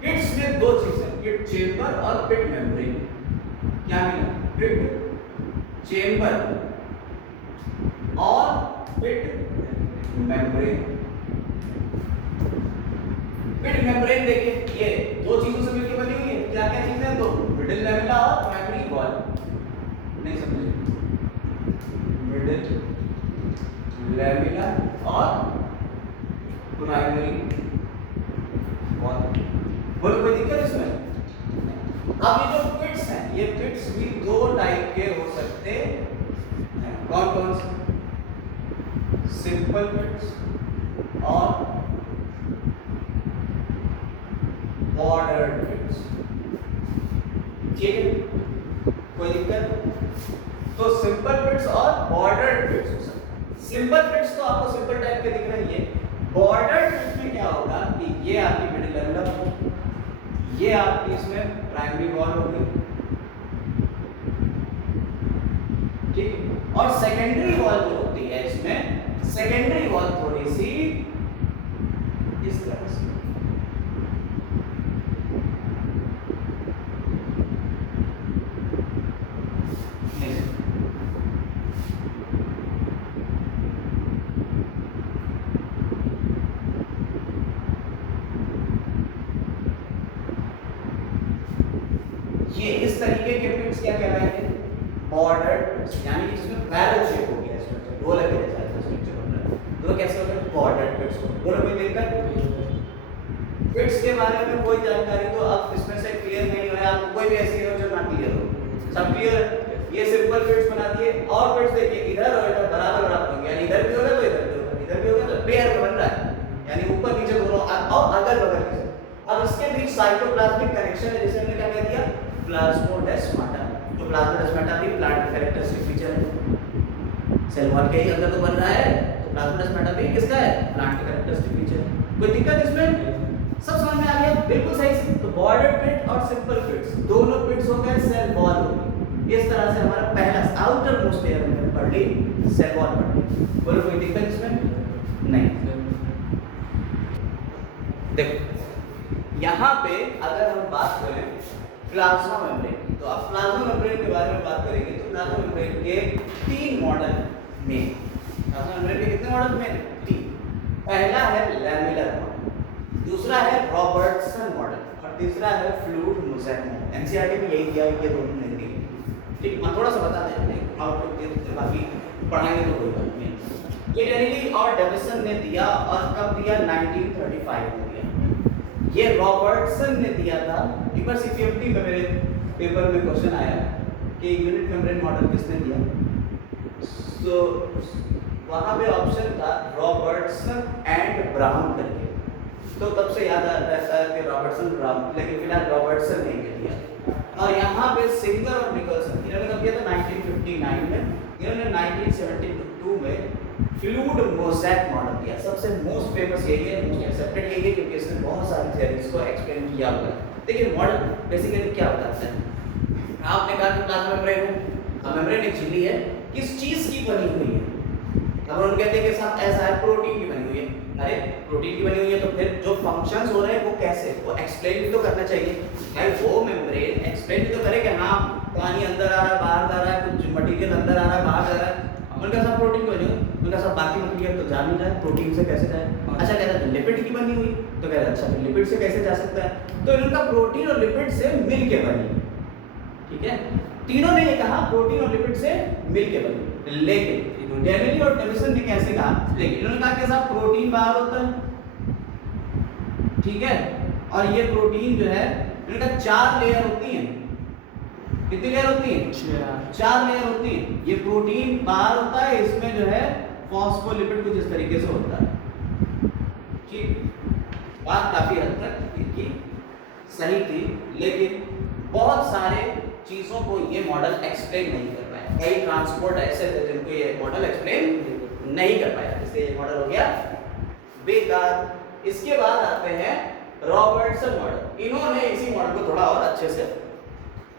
पिट्स में दो चीजें, पिट चेंबर और पिट मेम्ब्रेन। क्या मिला? पिट चेंबर और पिट मेम्ब्रेन। पिट मेम्ब्रेन देखिए, ये दो चीजों से मिलकर बनी हुई है। क्या क्या चीजें हैं? तो मिडिल लैमेला और प्राइमरी वॉल। नहीं समझे? मिडिल लैमेला और प्राइमरी वॉल। बोलो कोई दिक्कत इसमें? अब ये जो पिट्स हैं, ये पिट्स भी दो टाइप के हो सकते हैं। कौन कौन से? सिंपल पिट्स और बॉर्डर्ड पिट्स। ठीक है, कोई दिक्कत? तो सिंपल पिट्स और बॉर्डर्ड पिट्स हो सकते हैं। सिंपल पिट्स तो आपको सिंपल टाइप के दिख रहे हैं। ये बॉर्डर्ड पिट्स में क्या होगा कि ये आपकी मिडिल लैमेला, ये आपकी इसमें प्राइमरी वॉल होगी, ठीक है। और सेकेंडरी वॉल जो होती है इसमें, सेकेंडरी वॉल थोड़ी सी इस तरह से। ये इस तरीके के पिट्स क्या कहलाएंगे? बॉर्डर्ड पिट्स। यानी कि जिसमें बैरल शेप हो गया स्ट्रक्चर, ढोल के जैसा स्ट्रक्चर बन रहा है, तो कैसे होता है? बॉर्डर्ड पिट्स। बोलो कोई दिक्कत? पिट्स के बारे में कोई जानकारी तो अब इसमें से क्लियर नहीं हुआ है आपको? कोई भी ऐसी हो जो ना क्लियर हो? सब क्लियर है? ये सिंपल पिट्स बना दिए। और पिट्स देखिए, इधर और इधर बराबर बराबर होंगे, यानी इधर भी होगा तो इधर भी होगा, इधर भी होगा तो पेयर बन रहा है, यानी ऊपर नीचे दोनों और अगल बगल के। अब इसके बीच साइटोप्लाज्मिक कनेक्शन है, जिसे हमने क्या कह दिया? प्लाज्मोडेस्माटा। तो प्लाज्मोडेस्माटा भी प्लांट कैरेक्टरिस्टिक फीचर है। सेल वॉल के ही अंदर तो बन रहा है, तो प्लाज्मोडेस्माटा भी किसका है? प्लांट कैरेक्टरिस्टिक फीचर है। कोई दिक्कत इसमें? सब समझ में आ गया? बिल्कुल सही से। तो बॉर्डर्ड पिट और सिंपल पिट्स, दोनों पिट्स हो गए, सेल वॉल हो गई। इस तरह से हमारा पहला आउटर मोस्ट लेयर हमने पढ़ ली, सेल वॉल पढ़ ली। बोलो कोई दिक्कत इसमें? नहीं। देखो यहाँ पे अगर हम बात करें प्लाज्मा मेम्ब्रेन, तो अब प्लाज्मा मेम्ब्रेन के बारे में बात करेंगे। तो प्लाज्मा मेम्ब्रेन के 3 मॉडल में, प्लाज्मा मेम्ब्रेन के कितने मॉडल में? 3। पहला है लैमेलर मॉडल, दूसरा है रॉबर्टसन मॉडल और तीसरा है फ्लूइड मोज़ेक मॉडल। एनसीईआरटी में यही दिया, ये दोनों नहीं दिए। ठीक, मैं थोड़ा सा बता दें, आउटलुक दे देते, बाकी पढ़ाएंगे तो कोई बात नहीं। ये डेनिली और डेविसन ने दिया, और कब दिया? 1935 में दिया। ये रॉबर्टसन ने दिया था। एक बार सीपीएफटी में मेरे पेपर में क्वेश्चन आया कि यूनिट मेम्ब्रेन मॉडल किसने दिया, तो वहाँ पे ऑप्शन था रॉबर्टसन एंड ब्राउन करके। तो तब से याद रहता है कि रॉबर्टसन ब्राउन, लेकिन फिलहाल रॉबर्टसन ने दिया। और यहाँ पे सिंगर और निकलसन, इन्होंने कब दिया था? 1959 में। इन्होंने 1972 में फ्लूइड मोज़ेक मॉडल दिया। सबसे मोस्ट फेमस यही है, मोस्ट एक्सेप्टेड यही है, क्योंकि इसने बहुत सारी थियरीज को एक्सप्लेन किया हुआ है। देखिए मॉडल बेसिकली क्या बताता है? आपने कहा कि प्लाज्मा मेम्ब्रेन है, अब मेम्ब्रेन एक झिल्ली है, किस चीज की बनी हुई है? अब हम कहते हैं कि साहब ऐसा है, प्रोटीन की बनी हुई है। अरे प्रोटीन की बनी हुई है तो फिर जो फंक्शंस हो रहे हैं वो कैसे, वो एक्सप्लेन भी तो करना चाहिए भाई। वो मेम्ब्रेन एक्सप्लेन भी तो करे कि हाँ पानी अंदर आ रहा है, बाहर जा रहा है, कुछ मटेरियल अंदर आ रहा है, बाहर जा रहा है। उनका सब प्रोटीन की बनी हुई, उनका सब बाकी मटेरियल तो जा नहीं रहा है, प्रोटीन से कैसे जाए? अच्छा कहता है लिपिड की बनी हुई, तो कहता है अच्छा फिर लिपिड से कैसे जा सकता है? तो इनका प्रोटीन और लिपिड से मिल के बनी, ठीक है। तीनों ने ये कहा प्रोटीन और लिपिड से मिल के बनी, लेकिन डेनिली और डेविसन ने कैसे कहा? लेकिन इन्होंने कहा कि साहब प्रोटीन बाहर होता है, ठीक है, और ये प्रोटीन जो है इनका 4 लेयर होती हैं। कितनी लेयर होती है? 4 लेयर होती है। ये प्रोटीन बाहर होता है, इसमें जो है फॉस्फोलिपिड कुछ इस तरीके से होता है, ठीक। बात काफी हद तक इनकी सही थी, लेकिन बहुत सारे चीजों को ये मॉडल एक्सप्लेन नहीं कर पाया। कई ट्रांसपोर्ट ऐसे थे जिनको ये मॉडल एक्सप्लेन नहीं कर पाया, इसलिए ये मॉडल हो गया बेकार। इसके बाद आते हैं रॉबर्टसन मॉडल। इन्होंने इसी मॉडल को थोड़ा और अच्छे से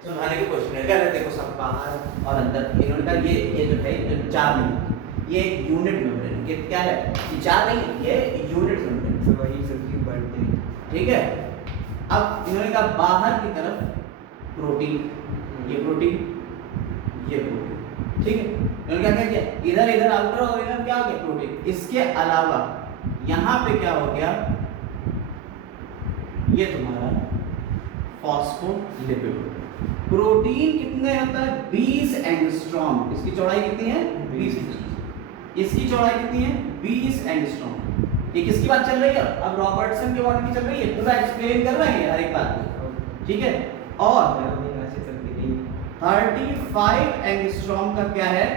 समझाने की कोशिश की। अगर देखो सब बाहर और अंदर, इन्होंने कहा ये जो है ये चार नहीं, ये एक यूनिट मेम्ब्रेन। ये क्या है? ये चार नहीं, ये यूनिट मेम्ब्रेन। तो वही सबकी बढ़ती, ठीक है। अब इन्होंने कहा बाहर की तरफ प्रोटीन, ये प्रोटीन, ये प्रोटीन, ठीक है। इन्होंने क्या किया? इधर इधर आउटर और इधर क्या हो गया? प्रोटीन। इसके अलावा यहाँ पे क्या हो गया? ये तुम्हारा फॉस्फोलिपिड। प्रोटीन कितने होता है? 20 एंगस्ट्रॉम। इसकी चौड़ाई कितनी है? 20। इसकी चौड़ाई कितनी है? 20 एंगस्ट्रॉम। ये किसकी बात चल रही है? अब रॉबर्टसन के मॉडल की चल रही है, पूरा एक्सप्लेन कर रहे हैं हर एक बात को, ठीक है। और 35 एंगस्ट्रॉम का क्या है?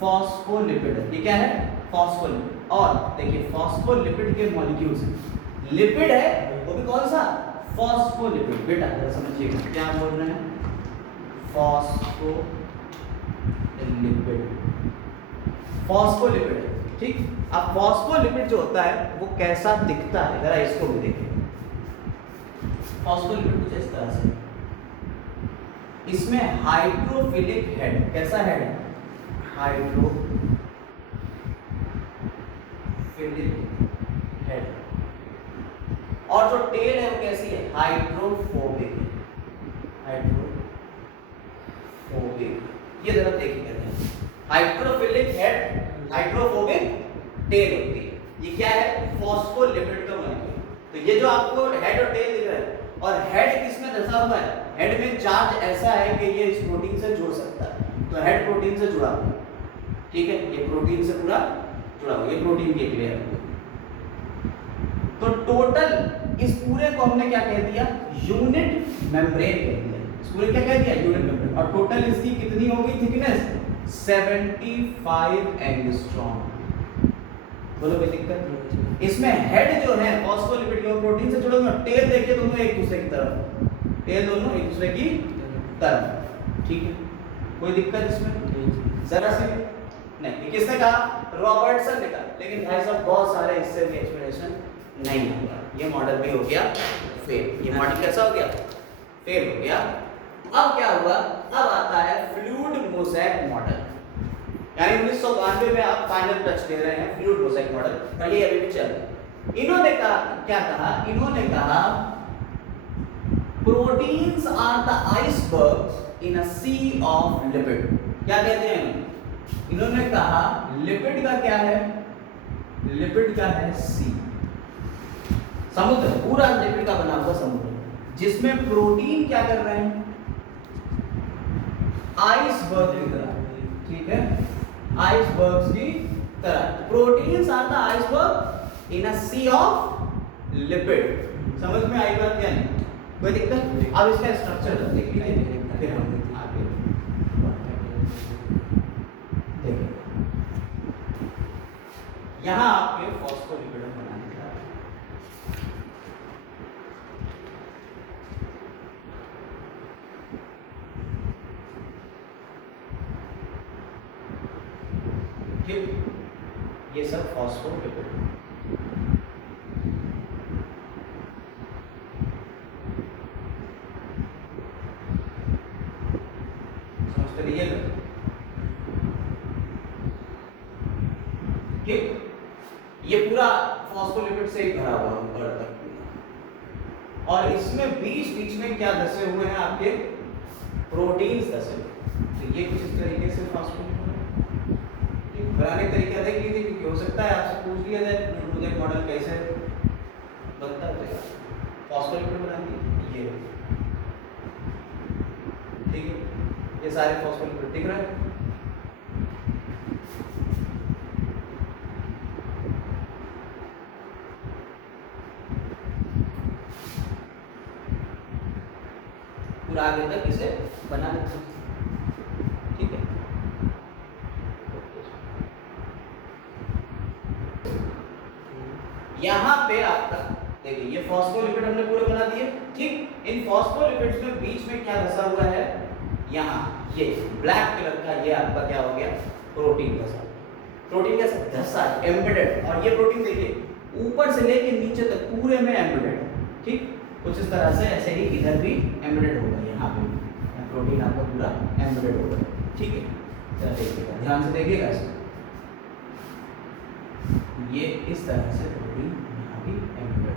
फॉस्फोलिपिड। ये क्या है? फॉस्फोलिपिड। और देखिए फॉस्फोलिपिड के मॉलिक्यूल्स, लिपिड है वो भी कौन सा? फॉस्फोलिपिड। बेटा जरा समझिएगा क्या बोल रहे हैं। फॉस्फोलिपिड, फॉस्फोलिपिड, ठीक। अब फॉस्फोलिपिड जो होता है वो कैसा दिखता है, जरा इसको भी देखिए। फॉस्फोलिपिड कुछ इस तरह से, इसमें हाइड्रोफिलिक हेड, कैसा हेड है? Hydrophilic head. और जो टेल है वो कैसी है? हाइड्रोफोबिक। हाइड्रोफोबिक, ये जरा देखिए, हाइड्रोफिलिक हेड, हाइड्रोफोबिक टेल होती है। ये क्या है? फॉस्फोलिपिड का मॉलिक्यूल। तो ये जो आपको हेड और टेल दिख रहा है, और हेड किसमें धंसा हुआ है? हेड में चार्ज ऐसा है कि ये इस प्रोटीन से जुड़ सकता है, तो हेड प्रोटीन से जुड़ा हुआ है, ठीक है। ये प्रोटीन से पूरा जुड़ा हुआ है, ये प्रोटीन के क्लियर है। तो टोटल इस पूरे को हमने क्या कह दिया? यूनिट मेम्ब्रेन कह दिया। इस पूरे क्या कह दिया? Unit membrane. और टोटल इसकी कितनी होगी थिकनेस? 75 एंगस्ट्रॉम। बोलो कोई दिक्कत? इसमें हेड जो है फॉस्फोलिपिड के प्रोटीन से जुड़े हुए, टेल देखिए दोनों एक दूसरे की तरफ, टेल दोनों एक दूसरे की तरफ, ठीक है। कोई दिक्कत इसमें? जरा सी नहीं। किसने कहा? रॉबर्टसन ने कहा। लेकिन भाई साहब बहुत सारे इससे भी एक्सप्लेनेशन नहीं होगा, ये मॉडल भी हो गया फेल। ये मॉडल कैसा हो गया? फेल हो गया। अब क्या हुआ? अब आता है फ्लूइड मोज़ेक मॉडल, यानी 1992 में आप फाइनल टच दे रहे हैं फ्लूइड मोज़ेक मॉडल, और ये अभी भी चल रहा है। इन्होंने कहा क्या कहा? इन्होंने कहा proteins are the icebergs in a sea of lipid. क्या कहते हैं? इन्होंने कहा लिपिड का क्या है? लिपिड का है सी, समुद्र, पूरा लिपिड का बना हुआ समुद्र, जिसमें प्रोटीन क्या कर रहे हैं? आइसबर्ग की तरह, ठीक है, आइसबर्ग्स की तरह। Proteins are the iceberg in a sea of lipid. समझ में आई बात क्या नहीं? कोई दिक्कत? अब इसका स्ट्रक्चर देख लीजिए, फिर हम आगे देखिए। यहां आपके फॉस्फोलिपिड बनाने का ये सब फॉस्फोलिपिड। समझते रहिएगा, ये पूरा फॉस्फोलिपिड से ही भरा हुआ ऊपर तक पूरा, और इसमें बीच बीच में क्या धसे हुए हैं? आपके प्रोटीन्स धसे हुए। तो ये कुछ इस तरीके से फॉस्फोलिपिड बनाने का तरीका देख लीजिए, क्योंकि हो सकता है आपसे पूछ लिया जाए फ्लूइड मॉडल कैसे बनता है। फॉस्फोलिपिड बना दिए, ये ठीक है, ये सारे फॉस्फोलिपिड दिख रहे हैं। पूरा आगे तक इसे बना लेते हैं, ठीक है। यहां पे आपका देखिए ये फॉस्फोलिपिड हमने पूरे बना दिए। ठीक, इन फॉस्फोलिपिड्स में बीच में क्या धसा हुआ है, यहाँ ये ब्लैक कलर का ये आपका क्या हो गया, प्रोटीन धसा। प्रोटीन कैसे धसा, एम्बेडेड। और ये प्रोटीन देखिए ऊपर से लेके नीचे तक पूरे में एम्बेडेड है। ठीक, कुछ इस तरह से ऐसे ही इधर भी एम्बेडेड होगा, यहाँ पे प्रोटीन आपका पूरा एम्बेडेड होगा। ठीक है, चलो देखिएगा, ध्यान से देखिएगा इसको, ये इस तरह से प्रोटीन यहाँ भी एम्बेडेड।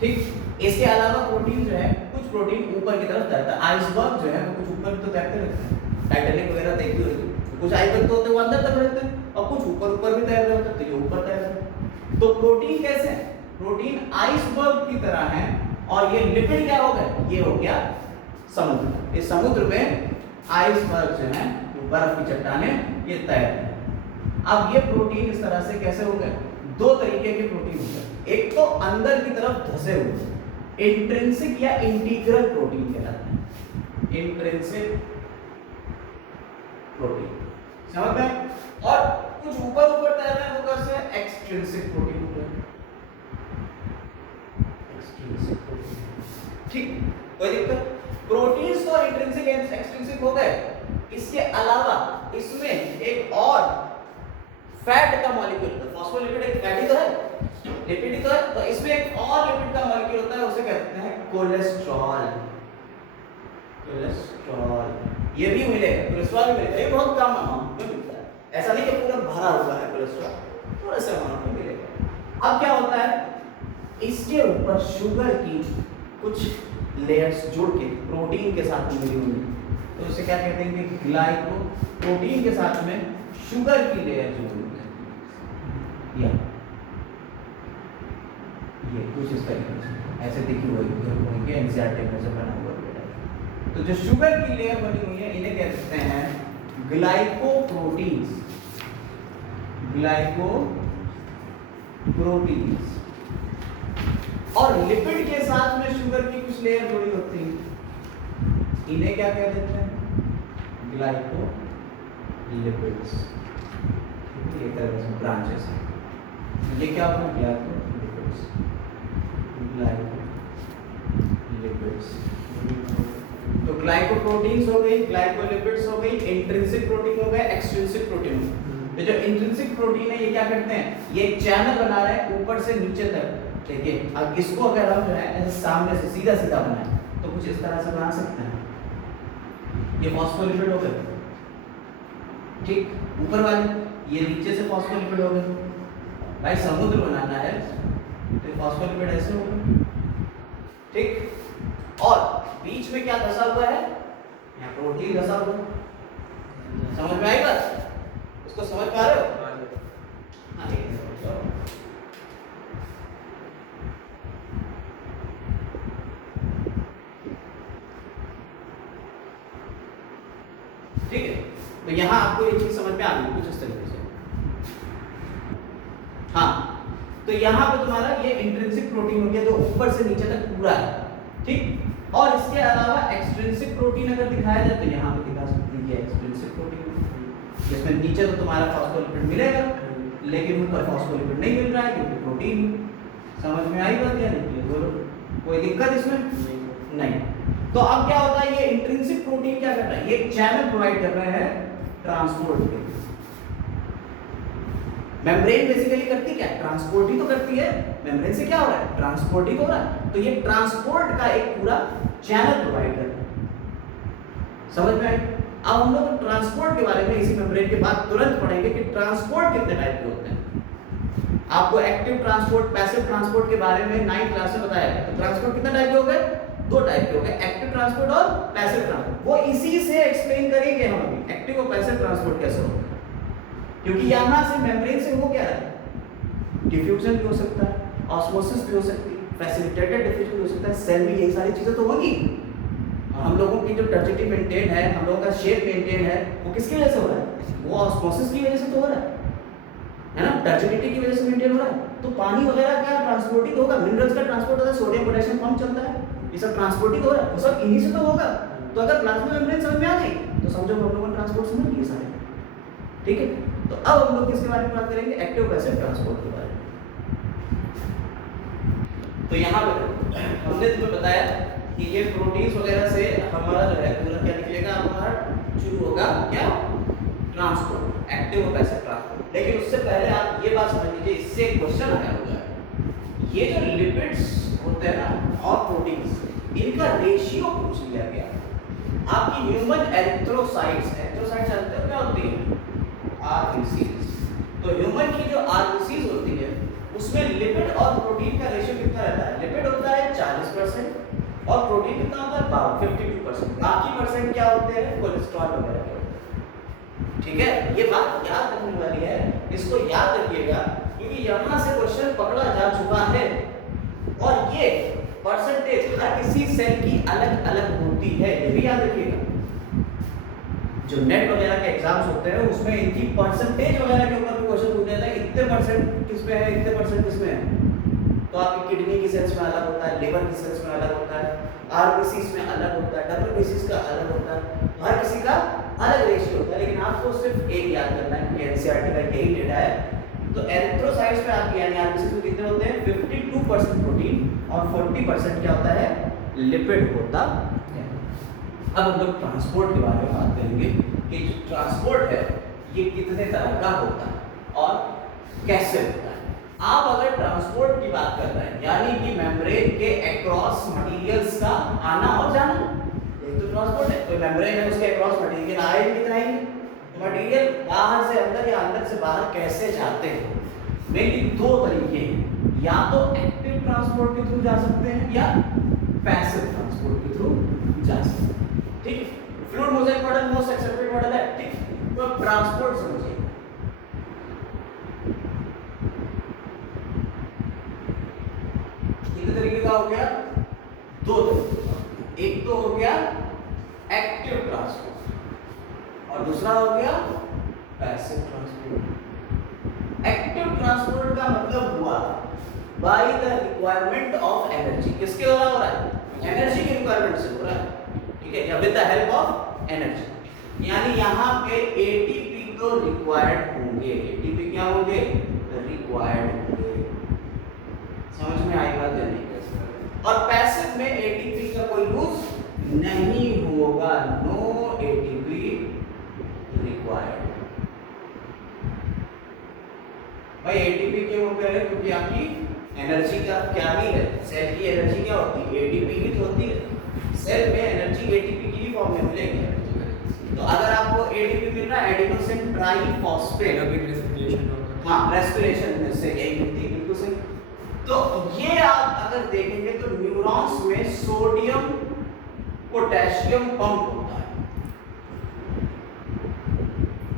ठीक, इसके अलावा प्रोटीन जो है, कुछ प्रोटीन ऊपर की तरफ तैरता है। आइसबर्ग जो है वो कुछ ऊपर तो तैरते रहते हैं, टाइटैनिक वगैरह देखी होगी, कुछ आइसबर्ग तो होते हैं वो अंदर तक रहते हैं और कुछ ऊपर ऊपर भी तैर रहे होते हैं, तो ये ऊपर तैर रहे हैं। तो प्रोटीन कैसे है, प्रोटीन आइसबर्ग की तरह है। और ये लिपिड क्या हो गया, ये हो गया समुद्र। इस समुद्र में आइसबर्ग जो है, बर्फ की चट्टानें, ये तैर रहे हैं। अब ये प्रोटीन इस तरह से कैसे हो गए, दो तरीके के प्रोटीन होते हैं। एक तो अंदर की तरफ धसे हुए इंट्रिंसिक या इंटीग्रल प्रोटीन कहलाते हैं, इंट्रिंसिक प्रोटीन, समझ में। और कुछ ऊपर ऊपर तैर रहे हैं वो कैसे, एक्सट्रिंसिक प्रोटीन हो गए, एक्सट्रिंसिक प्रोटीन। ठीक, कोई दिक्कत, प्रोटीन्स तो इंट्रिंसिक एक्सट्रिंसिक हो गए। इसके अलावा इसमें एक और फैट का मॉलिक्यूल, फॉस्फोलिपिड एक फैट ही तो है, लिपिड ही तो है, तो इसमें एक और लिपिड का मॉलिक्यूल होता है, उसे कहते हैं कोलेस्ट्रॉल। कोलेस्ट्रॉल ये भी मिलेगा, कोलेस्ट्रॉल भी मिलेगा, ये बहुत कम अमाउंट में मिलता है, ऐसा नहीं कि पूरा भरा हुआ है कोलेस्ट्रॉल, थोड़ा सा अमाउंट में मिलेगा। अब क्या होता है, इसके ऊपर शुगर की कुछ लेयर्स जुड़ के प्रोटीन के साथ मिली हुई, तो उसे क्या कहते हैं कि ग्लाइको, प्रोटीन के साथ में शुगर की लेयर जुड़ी हुई है, ये कुछ इस तरीके से ऐसे दिखी हुई है, एनसीईआरटी में से बना हुआ है। तो जो शुगर की लेयर बनी हुई है इन्हें कहते हैं ग्लाइकोप्रोटीन्स, ग्लाइकोप्रोटीन्स। और लिपिड के साथ में शुगर की कुछ लेयर जुड़ी होती है, इन्हें क्या कह देते हैं, ग्लाइकोलिपिड्स। ये तरह से ब्रांचेस हैं, ये क्या होता है, ग्लाइकोलिपिड्स, ग्लाइकोलिपिड्स। तो ग्लाइकोप्रोटीन्स हो गई, ग्लाइकोलिपिड्स हो गई, इंट्रिंसिक प्रोटीन हो गए, एक्सट्रिंसिक प्रोटीन हो गए। तो जो इंट्रिंसिक प्रोटीन है ये क्या करते हैं, ये एक चैनल बना रहे हैं ऊपर से नीचे तक। देखिए अब इसको अगर हम जो है ऐसे सामने से सीधा सीधा बनाए तो कुछ इस तरह से बना सकते हैं, ये फॉस्फोलिपिड हो गए। ठीक, ऊपर वाले ये नीचे से फॉस्फोलिपिड हो गए। भाई समुद्र बनाना है तो फॉस्फोलिपिड ऐसे हो गए। ठीक, और बीच में क्या धसा हुआ है, यहाँ प्रोटीन धसा हुआ है। समझ में आई बात, इसको समझ पा रहे हो? हाँ ठीक है, ठीक है। तो यहाँ आपको ये चीज समझ में आ गई कुछ इस तरीके से। हाँ, तो यहाँ पे तुम्हारा ये इंट्रिंसिक प्रोटीन हो गया जो ऊपर से नीचे तक पूरा है। ठीक, और इसके अलावा एक्सट्रिंसिक प्रोटीन अगर दिखाया जाए तो यहाँ पे दिखा सकते हैं एक्सट्रिंसिक प्रोटीन, जिसमें नीचे तो तुम्हारा फॉस्फोलिपिड मिलेगा लेकिन ऊपर फॉस्फोलिपिड नहीं मिल रहा है क्योंकि प्रोटीन। समझ में आई बात या नहीं, बोलो कोई दिक्कत इसमें नहीं। तो अब क्या होता है, ये इंट्रिंसिक प्रोटीन क्या कर रहा है, ये एक चैनल प्रोवाइड कर रहा है ट्रांसपोर्ट के। मेम्ब्रेन बेसिकली करती क्या, ट्रांसपोर्ट ही तो करती है। मेम्ब्रेन से क्या हो रहा है, ट्रांसपोर्ट ही तो हो रहा है। तो ये ट्रांसपोर्ट का एक पूरा चैनल प्रोवाइड कर रहा है। समझ में आई? अब हम लोग ट्रांसपोर्ट के बारे में इसी मेम्ब्रेन के बाद तुरंत पढ़ेंगे कि ट्रांसपोर्ट कितने टाइप के होते हैं। आपको एक्टिव ट्रांसपोर्ट, पैसिव ट्रांसपोर्ट के बारे में 9th क्लास में बताया है। तो ट्रांसपोर्ट कितने टाइप के हो गए, 2 टाइप के हो गए, एक्टिव ट्रांसपोर्ट और पैसिव ट्रांसपोर्ट। वो इसी से एक्सप्लेन करेंगे हम अभी, एक्टिव और पैसिव ट्रांसपोर्ट कैसे होता है। क्योंकि यहां से मेम्ब्रेन से हो क्या रहा है, डिफ्यूजन भी हो सकता है, ऑस्मोसिस भी हो सकती है, फैसिलिटेटेड डिफ्यूजन भी हो सकता है, सेल में यही सारी चीजें तो होंगी। और हम लोगों की जो टर्जिटी मेंटेन है, हम लोगों का शेप मेंटेन है, वो किसकी वजह से हो रहा है, वो ऑस्मोसिस की वजह से तो हो रहा है ना, टर्जिडिटी की वजह से मेंटेन हो रहा है। तो पानी वगैरह का ट्रांसपोर्टिंग होगा, मिनरल्स का ट्रांसपोर्ट होता है, सोडियम पोटेशियम पंप चलता है, ये सब ट्रांसपोर्टिंग हो रहा है, वो सब इन्हीं से तो होगा। तो अगर प्लाज्मा मेम्ब्रेन समझ में आ गई तो समझो हम लोगों ने ट्रांसपोर्ट समझ लिए सारे। ठीक है, तो अब हम लोग किसके बारे में बात करेंगे, एक्टिव पैसिव ट्रांसपोर्ट के बारे में। तो यहाँ पे हमने तुम्हें बताया कि ये प्रोटीन्स वगैरह से हमारा जो है पूरा क्या निकलेगा, हमारा शुरू होगा क्या, ट्रांसपोर्ट, एक्टिव और पैसिव ट्रांसपोर्ट। लेकिन उससे पहले आप ये बात समझ लीजिए, इससे एक क्वेश्चन आया होगा, ये जो लिपिड्स होते हैं ना और प्रोटीन्स, इनका रेशियो पूछ लिया गया। आपकी ह्यूमन एरिथ्रोसाइट्स, एरिथ्रोसाइट्स जानते हो क्या होती है, आरबीसीज। तो ह्यूमन की जो आरबीसीज होती है उसमें लिपिड और प्रोटीन का रेशियो कितना रहता है, लिपिड होता है 40% और प्रोटीन कितना होता है 52%। बाकी परसेंट क्या होते हैं, कोलेस्ट्रॉल वगैरह के होते हैं। ठीक है, ये बात याद रखने वाली है, इसको याद रखिएगा क्योंकि यहाँ से क्वेश्चन पकड़ा जा चुका है। और ये परसेंटेज हर किसी सेल की अलग अलग होती है, ये भी याद रखिएगा। जो नेट वगैरह के एग्जाम्स होते हैं उसमें इनकी परसेंटेज वगैरह के ऊपर भी क्वेश्चन पूछ जाता है, इतने परसेंट किस में है, इतने परसेंट किस में है। तो आपकी किडनी की सेल्स में अलग होता है, लिवर की सेल्स में अलग होता है, आरबीसीज में अलग होता है, डब्ल्यूबीसीज का अलग होता है, हर किसी का अलग रेशियो होता है। लेकिन आपको सिर्फ एक याद करना है कि एनसीईआरटी का यही डेटा है। तो एरिथ्रोसाइट्स में आपकी यानी आरबीसीज में कितने होते हैं, 52% प्रोटीन और 40% क्या होता है, लिपिड होता है। अब हम लोग ट्रांसपोर्ट के बारे में बात करेंगे कि जो ट्रांसपोर्ट है ये कितने तरह का होता है और कैसे होता है। आप अगर ट्रांसपोर्ट की बात कर रहे हैं यानी कि मेम्ब्रेन के अक्रॉस मटेरियल्स का आना और जाना, ये तो ट्रांसपोर्ट है। तो मेम्ब्रेन है, उसके अक्रॉस मटेरियल आए भी नहीं, मटेरियल बाहर से अंदर या अंदर से बाहर कैसे जाते हैं। मेनली दो तरीके हैं, या तो एक्टिव ट्रांसपोर्ट के थ्रू जा सकते हैं या पैसिव ट्रांसपोर्ट के थ्रू जा सकते हैं। ठीक है, fluid mosaic model most accepted model है। ठीक, तो ट्रांसपोर्ट समझिए, कितने तरीके का हो गया, दो तरीके। एक तो हो गया एक्टिव ट्रांसपोर्ट और दूसरा हो गया पैसिव ट्रांसपोर्ट। एक्टिव ट्रांसपोर्ट का मतलब हुआ by the requirement of energy. किसके द्वारा हो रहा है, एनर्जी की रिक्वायरमेंट से हो रहा है। ठीक है, या with the help of energy, यानी यहाँ पे एटीपी तो रिक्वायर्ड होंगे। एटीपी क्या होंगे, रिक्वायर्ड होंगे। समझ में आई बात या नहीं? और पैसिव में एटीपी का कोई यूज नहीं होगा, नो एटीपी रिक्वायर्ड। भाई एटीपी क्यों कह रहे हैं, क्योंकि आपकी एनर्जी का क्या ही है, सेल की एनर्जी क्या होती है, एटीपी ही तो होती है। सेल में एनर्जी एटीपी की फॉर्म में मिलेगी। तो अगर आपको एटीपी मिल रहा है एडिनोसिन ट्राइफॉस्फेट, हाँ रेस्पिरेशन में से यही मिलती है, बिल्कुल सही। तो ये आप अगर देखेंगे तो न्यूरॉन्स में सोडियम पोटेशियम पंप होता है।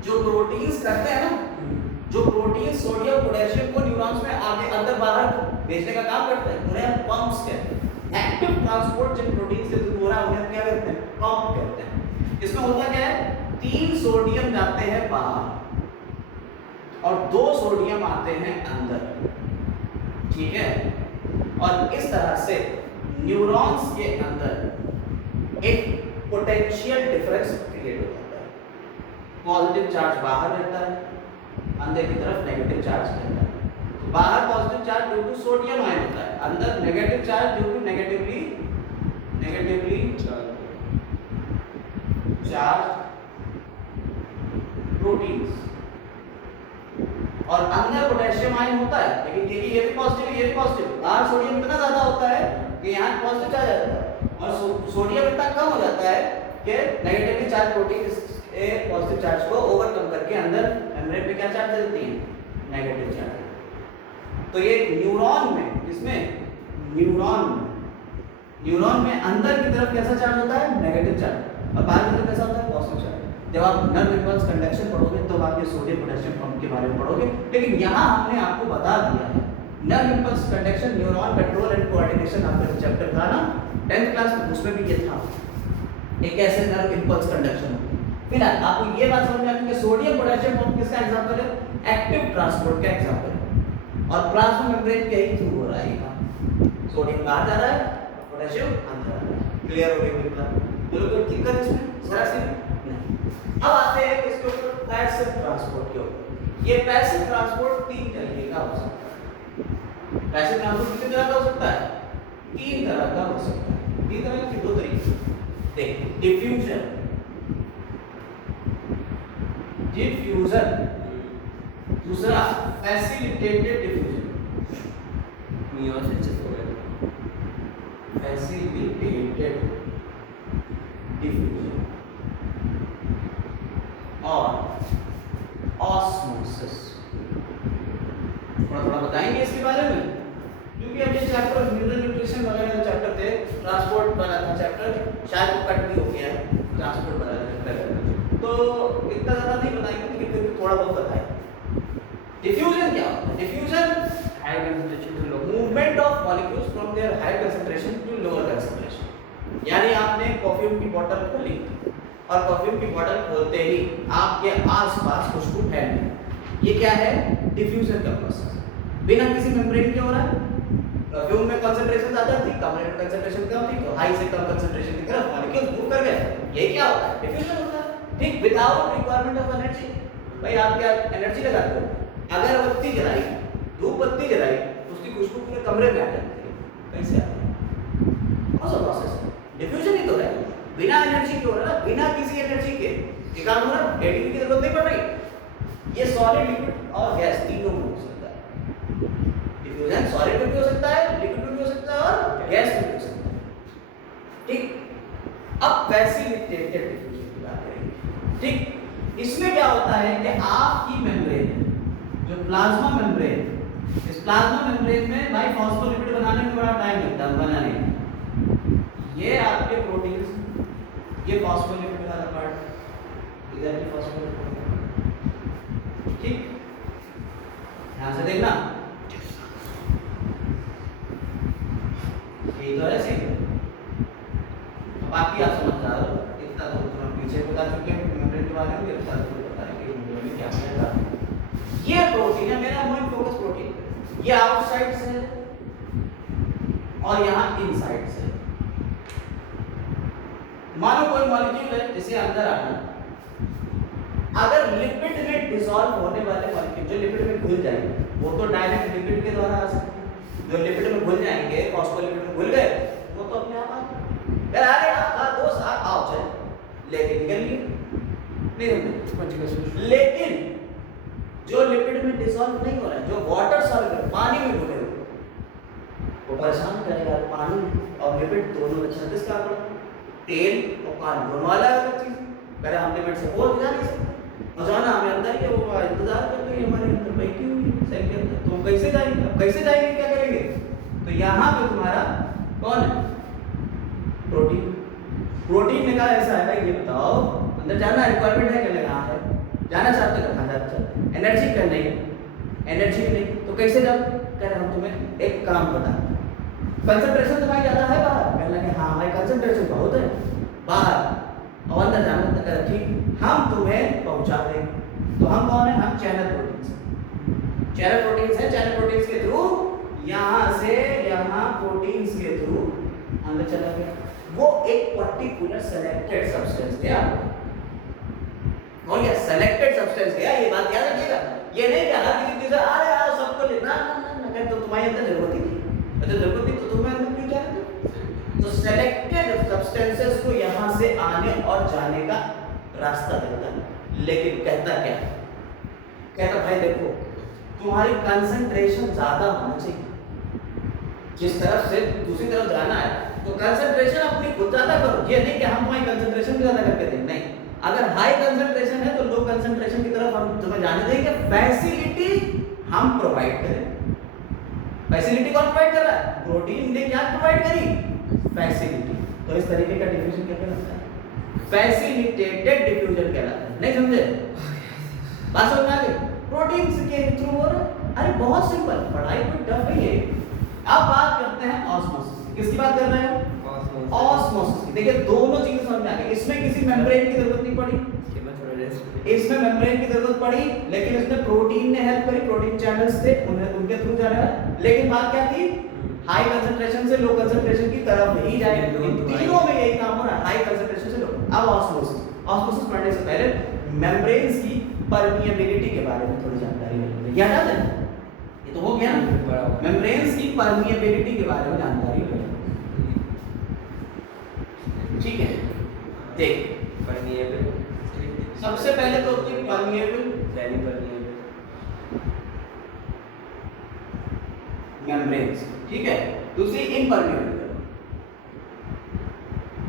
जो प्रोटीन्स करते हैं ना, जो प्रोटीन सोडियम पोटेशियम को न्यूरॉन्स में आगे अंदर बाहर भेजने का काम करते हैं, उन्हें पंप्स कहते हैं। एक्टिव ट्रांसपोर्ट जिन प्रोटीन से हो रहा है उन्हें क्या कहते हैं, पंप कहते हैं। इसमें होता क्या है, 3 सोडियम जाते हैं बाहर और 2 सोडियम आते हैं अंदर। ठीक है, और इस तरह से न्यूरॉन्स के अंदर एक पोटेंशियल डिफरेंस क्रिएट हो जाता है। पॉजिटिव चार्ज बाहर रहता है, अंदर की तरफ नेगेटिव चार्ज रहता है। तो बाहर positive charge due to sodium ion होता है, अंदर negative charge due to negatively charged proteins. और अंदर पोटेशियम आयन होता है, लेकिन देखिए ये भी पॉजिटिव ये भी पॉजिटिव। बाहर सोडियम इतना ज्यादा होता है कि यहाँ पॉजिटिव चार्ज आ जाता है और सोडियम इतना कम हो जाता है कि negatively charge protein positive charge को ओवरकम करके अंदर मेम्ब्रेन पे क्या चार्ज देती है, नेगेटिव चार्ज। तो ये न्यूरॉन में, इसमें न्यूरॉन में अंदर की तरफ कैसा चार्ज होता है, नेगेटिव चार्ज, और बाहर की तरफ कैसा होता है, पॉजिटिव चार्ज। जब आप नर्व इम्पल्स कंडक्शन पढ़ोगे तो आप ये सोडियम पोटेशियम पंप के बारे में पढ़ोगे, लेकिन यहाँ हमने आपको बता दिया है nerve impulse conduction, neuron control and coordination आपका जो चैप्टर था ना 10th क्लास में, उसमें भी ये था एक ऐसे नर्व इम्पल्स कंडक्शन। फिलहाल आपको ये बात समझ में आ गई कि सोडियम पोटेशियम पंप किसका एग्जांपल है, एक्टिव ट्रांसपोर्ट का एग्जांपल है। और प्लाज्मा मेम्ब्रेन के ही थ्रू हो रहा है ये, सोडियम बाहर जा रहा है, पोटेशियम अंदर आ रहा है। क्लियर हो गई बात? बिल्कुल दिक्कत इसमें जरा सी नहीं। अब आते हैं इसके ऊपर पैसिव ट्रांसपोर्ट के ऊपर। ये पैसिव ट्रांसपोर्ट 3 तरीके का हो सकता है। पैसिव ट्रांसपोर्ट कितने तरह का हो सकता है, तीन तरह का हो सकता है। तीन तरह के, दो तरीके देख, डिफ्यूजन, दूसरा फैसिलिटेटेड डिफ्यूजन, फैसिलिटेटेड डिफ्यूजन और ऑस्मोसिस। थोड़ा बताएंगे इसके बारे में, क्योंकि अब ये चैप्टर मिनरल न्यूट्रिशन वगैरह चैप्टर थे, ट्रांसपोर्ट वाला था चैप्टर, शायद वो कट भी हो गया है, ट्रांसपोर्ट वाला चैप्टर, तो इतना ज़्यादा नहीं बताएंगे, लेकिन फिर भी थोड़ा बहुत बताएं। डिफ्यूजन क्या होता है? Diffusion high concentration to low, movement of molecules from their high concentration to lower concentration. यानी आपने परफ्यूम की बोतल खोली और परफ्यूम की बोतल खोलते ही आपके आसपास खुशबू फैल गई, ये क्या है? डिफ्यूजन का प्रोसेस। बिना किसी मेम्ब्रेन के हो रहा है। परफ्यूम में कंसंट्रेशन ज़्यादा थी, कमरे में कंसंट्रेशन कम थी, तो हाई से कम कंसंट्रेशन की तरफ मॉलिक्यूल्स मूव कर गए, ये क्या होता है? डिफ्यूजन होता है। ठीक, विदाउट रिक्वायरमेंट ऑफ एनर्जी। भाई आप क्या एनर्जी लगाते हो? अगरबत्ती जलाई, धूप बत्ती जलाई, उसकी खुशबू पूरे कमरे में आ जाती है, कैसे आती है? कौन सा प्रोसेस है? डिफ्यूजन ही तो है, बिना एनर्जी के हो रहा है, बिना किसी एनर्जी के ये काम हो रहा है, एटीपी की जरूरत नहीं पड़ रही। ये सॉलिड, लिक्विड और गैस तीनों में हो सकता है। डिफ्यूजन सॉलिड में भी हो सकता है, लिक्विड में भी हो सकता है और गैस में भी हो सकता है। ठीक, अब फैसिलिटेटेड डिफ्यूजन की बात करेंगे। ठीक, इसमें क्या होता है कि आपकी मेम्ब्रेन, जो प्लाज्मा मेम्ब्रेन, इस प्लाज्मा मेम्ब्रेन में भाई फॉस्फोलिपिड बनाने में बड़ा टाइम लगता है बनाने में। ये आपके प्रोटीन्स, ये फॉस्फोलिपिड वाला पार्ट, इधर भी फॉस्फोलिपिड, ठीक, ध्यान से देखना, ये तो ऐसे ही। बाकी आप समझ जा रहे हो, इतना तो तुम पीछे बता चुके हैं मेम्ब्रेन के बारे में, इतना तो बताएंगे मेम्ब्रेन में क्या होता है। ये प्रोटीन है, मेरा मेन फोकस प्रोटीन, ये आउटसाइड से है और यहाँ इनसाइड से। मानो कोई मॉलिक्यूल है जिसे अंदर आना, अगर लिपिड में डिसॉल्व होने वाले मॉलिक्यूल जो लिपिड में घुल जाएंगे, वो तो डायरेक्ट लिपिड के द्वारा आ सकते हैं। जो लिपिड में घुल जाएंगे, फॉस्फोलिपिड में घुल गए, वो तो अपने आप आ गए। अरे आप दोस्त आओ चल, लेके निकल लिए, नहीं, लेकिन जो लिपिड में डिसॉल्व नहीं हो रहा है, जो वाटर सॉल्युबल पानी में घुले हुए, वो परेशान करेगा। पानी और लिपिड दोनों में 36 का आंकड़ा, तेल और पानी दोनों अलग चीज। पहले हम लिपिड से बोल जा नहीं सकते, मजाना हमें अंदर ही वो इंतजार कर रही है, हमारे अंदर बैठी हुई है सेल के अंदर, तो हम कैसे जाएंगे? अब कैसे जाएंगे, क्या करेंगे? तो यहाँ पे तुम्हारा कौन है? प्रोटीन। प्रोटीन ने कहा ऐसा है भाई, ये बताओ अंदर जाना रिक्वायरमेंट है क्या? हाँ है, जाना चाहते हो? कहाँ जाना चाहते? एनर्जी का नहीं, एनर्जी नहीं, तो कैसे जाओ? कह रहे हम तुम्हें एक काम बता, कंसंट्रेशन तुम्हारी ज़्यादा है बाहर? कहने लगे हाँ भाई कंसंट्रेशन बहुत है बाहर, और अंदर जाना तो कह ठीक, हम तुम्हें पहुँचा देंगे। तो हम कौन है? हम चैनल प्रोटीन्स, चैनल प्रोटीन्स है। चैनल प्रोटीन्स के थ्रू यहाँ से यहाँ प्रोटीन्स के थ्रू अंदर चला गया, वो एक पर्टिकुलर सेलेक्टेड सब्सटेंस गया, और ये सेलेक्टेड सब्सटेंस गया, ये बात याद रखिएगा। ये नहीं कि हर किसी चीज अरे यार सबको लेना ना, तो तुम्हारी अंदर जरूरत ही नहीं, अगर जरूरत नहीं तो तुम्हें अंदर क्यों जाना? तो सेलेक्टेड सब्सटेंसेस को यहाँ से आने और जाने का रास्ता देता है। लेकिन कहता क्या? कहता भाई देखो तुम्हारी कंसंट्रेशन ज्यादा होना चाहिए, जिस तरफ से दूसरी तरफ जाना है तो कंसंट्रेशन अपनी खुद ज्यादा करो। ये नहीं कि हम तुम्हारी कंसंट्रेशन ज्यादा करके दें, नहीं। अगर हाई कंसंट्रेशन है तो लो कंसंट्रेशन की तरफ हम तुम्हें जाने देंगे। फैसिलिटी हम प्रोवाइड करें। फैसिलिटी कौन प्रोवाइड कर रहा है? प्रोटीन ने क्या प्रोवाइड करी? फैसिलिटी। तो इस तरीके का डिफ्यूजन क्या कहलाता है? फैसिलिटेटेड डिफ्यूजन कहलाता है। नहीं समझे? बात समझ में आ गई? प्रोटीन के थ्रू हो रहा है। अरे बहुत सिंपल, पढ़ाई कोई टफ नहीं है। अब बात करते हैं ऑस्मोसिस। किसकी बात कर रहे हैं? ऑस्मोसिस की। देखिए दोनों चीजें समझ में आ गई। इसमें किसी मेम्ब्रेन की जरूरत नहीं पड़ी, इसमें मेम्ब्रेन की जरूरत पड़ी, लेकिन इसमें प्रोटीन ने हेल्प करी। प्रोटीन चैनल्स थे, उनके थ्रू जा रहा है। लेकिन बात क्या थी? हाई कंसंट्रेशन से लो कंसंट्रेशन की तरफ ही जाए। इन तीनों में यही काम हो रहा है, हाई कंसंट्रेशन से लो। अब ऑस्मोसिस। ऑस्मोसिस पढ़ने से पहले मेम्ब्रेन्स की परमिएबिलिटी के बारे में थोड़ी जानकारी ले लेते हैं। याद है? ये तो हो गया ना, मेम्ब्रेन्स की परमिएबिलिटी के बारे में जानकारी ले। ठीक है, देख परमिएबल सबसे पहले तो होती है परमिएबल सेमी परमिएबल मेम्ब्रेन्स, ठीक है। दूसरी impermeable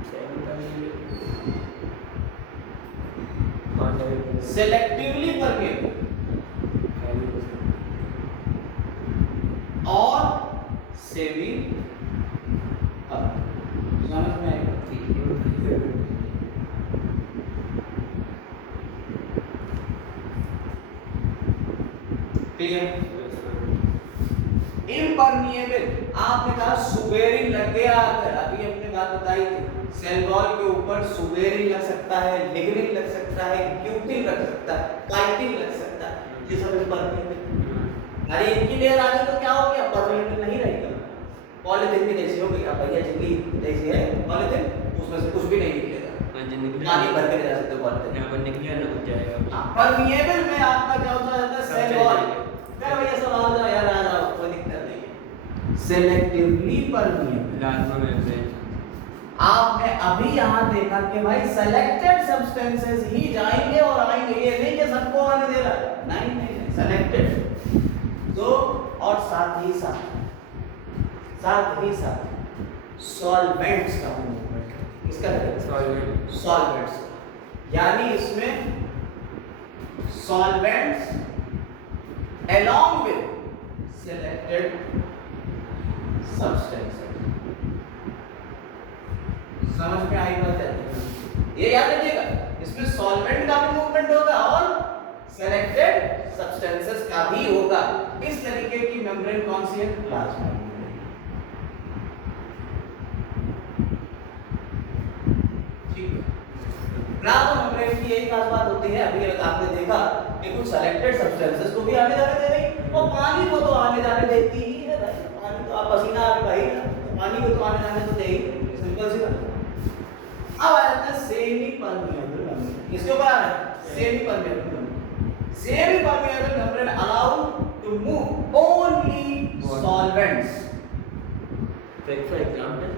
semi permeable conductive selectively permeable और सेमी समझ में आएगा? क्लियर? इम्परमिएबल आपने कहा सुबेरिन लग गया, अगर अभी हमने बात बताई थी सेल वॉल के ऊपर सुबेरिन लग सकता है, लिग्निन लग सकता है, क्यूटिन लग सकता है, काइटिन लग सकता है, ये सब इम्परमिएबल। अरे इनकी लेयर आ गई तो क्या हो गया, परमिएबल नहीं रहेगा, पॉलीथिन की जैसी हो गई। अब भैया जिंदगी जैसी है पॉलीथिन, उसमें से कुछ भी नहीं निकलेगा, पानी भर के ले जा सकते हो पॉलीथिन, यहाँ पर निकल ना कुछ जाएगा। परमिएबल में आपका क्या होता है सेल वॉल, क्या भैया सब आ जाओ यार, आ जाओ, कोई दिक्कत नहीं है। सेलेक्टिवली परमिएबल प्लाज्मा मेम्ब्रेन आपने अभी यहाँ देखा कि भाई सेलेक्टेड सब्सटेंसेस ही जाएंगे और आएंगे, ये नहीं कि सबको आने दे रहा है, नहीं नहीं नहीं, सेलेक्टेड। तो और साथ ही साथ सॉल्वेंट्स का मूवमेंट, इसका सॉल्वेंट्स, यानी इसमें solvents along with selected substances, समझ में आई बात है? ये याद रखिएगा, इसमें सॉल्वेंट का भी मूवमेंट होगा और सेलेक्टेड सब्सटेंसेस का भी होगा। इस तरीके की मेम्ब्रेन कौन सी है? Plasma membrane. ठीक है, प्लाज्मा मेम्ब्रेन की यही खास बात होती है। अभी आपने देखा कि कुछ सेलेक्टेड सब्सटेंसेस को भी आने जाने दे रही, और पानी को तो आने जाने देती ही है भाई। पानी तो आप पसीना आ रहा है, पानी को तो आने जाने तो दे ही, सिंपल सी बात। अब आ जाता है सेमी परमिएबल मेम्ब्रेन, इसके ऊपर आ रहा है semipermeable membrane. Semipermeable membrane allow to move only solvents. Take for example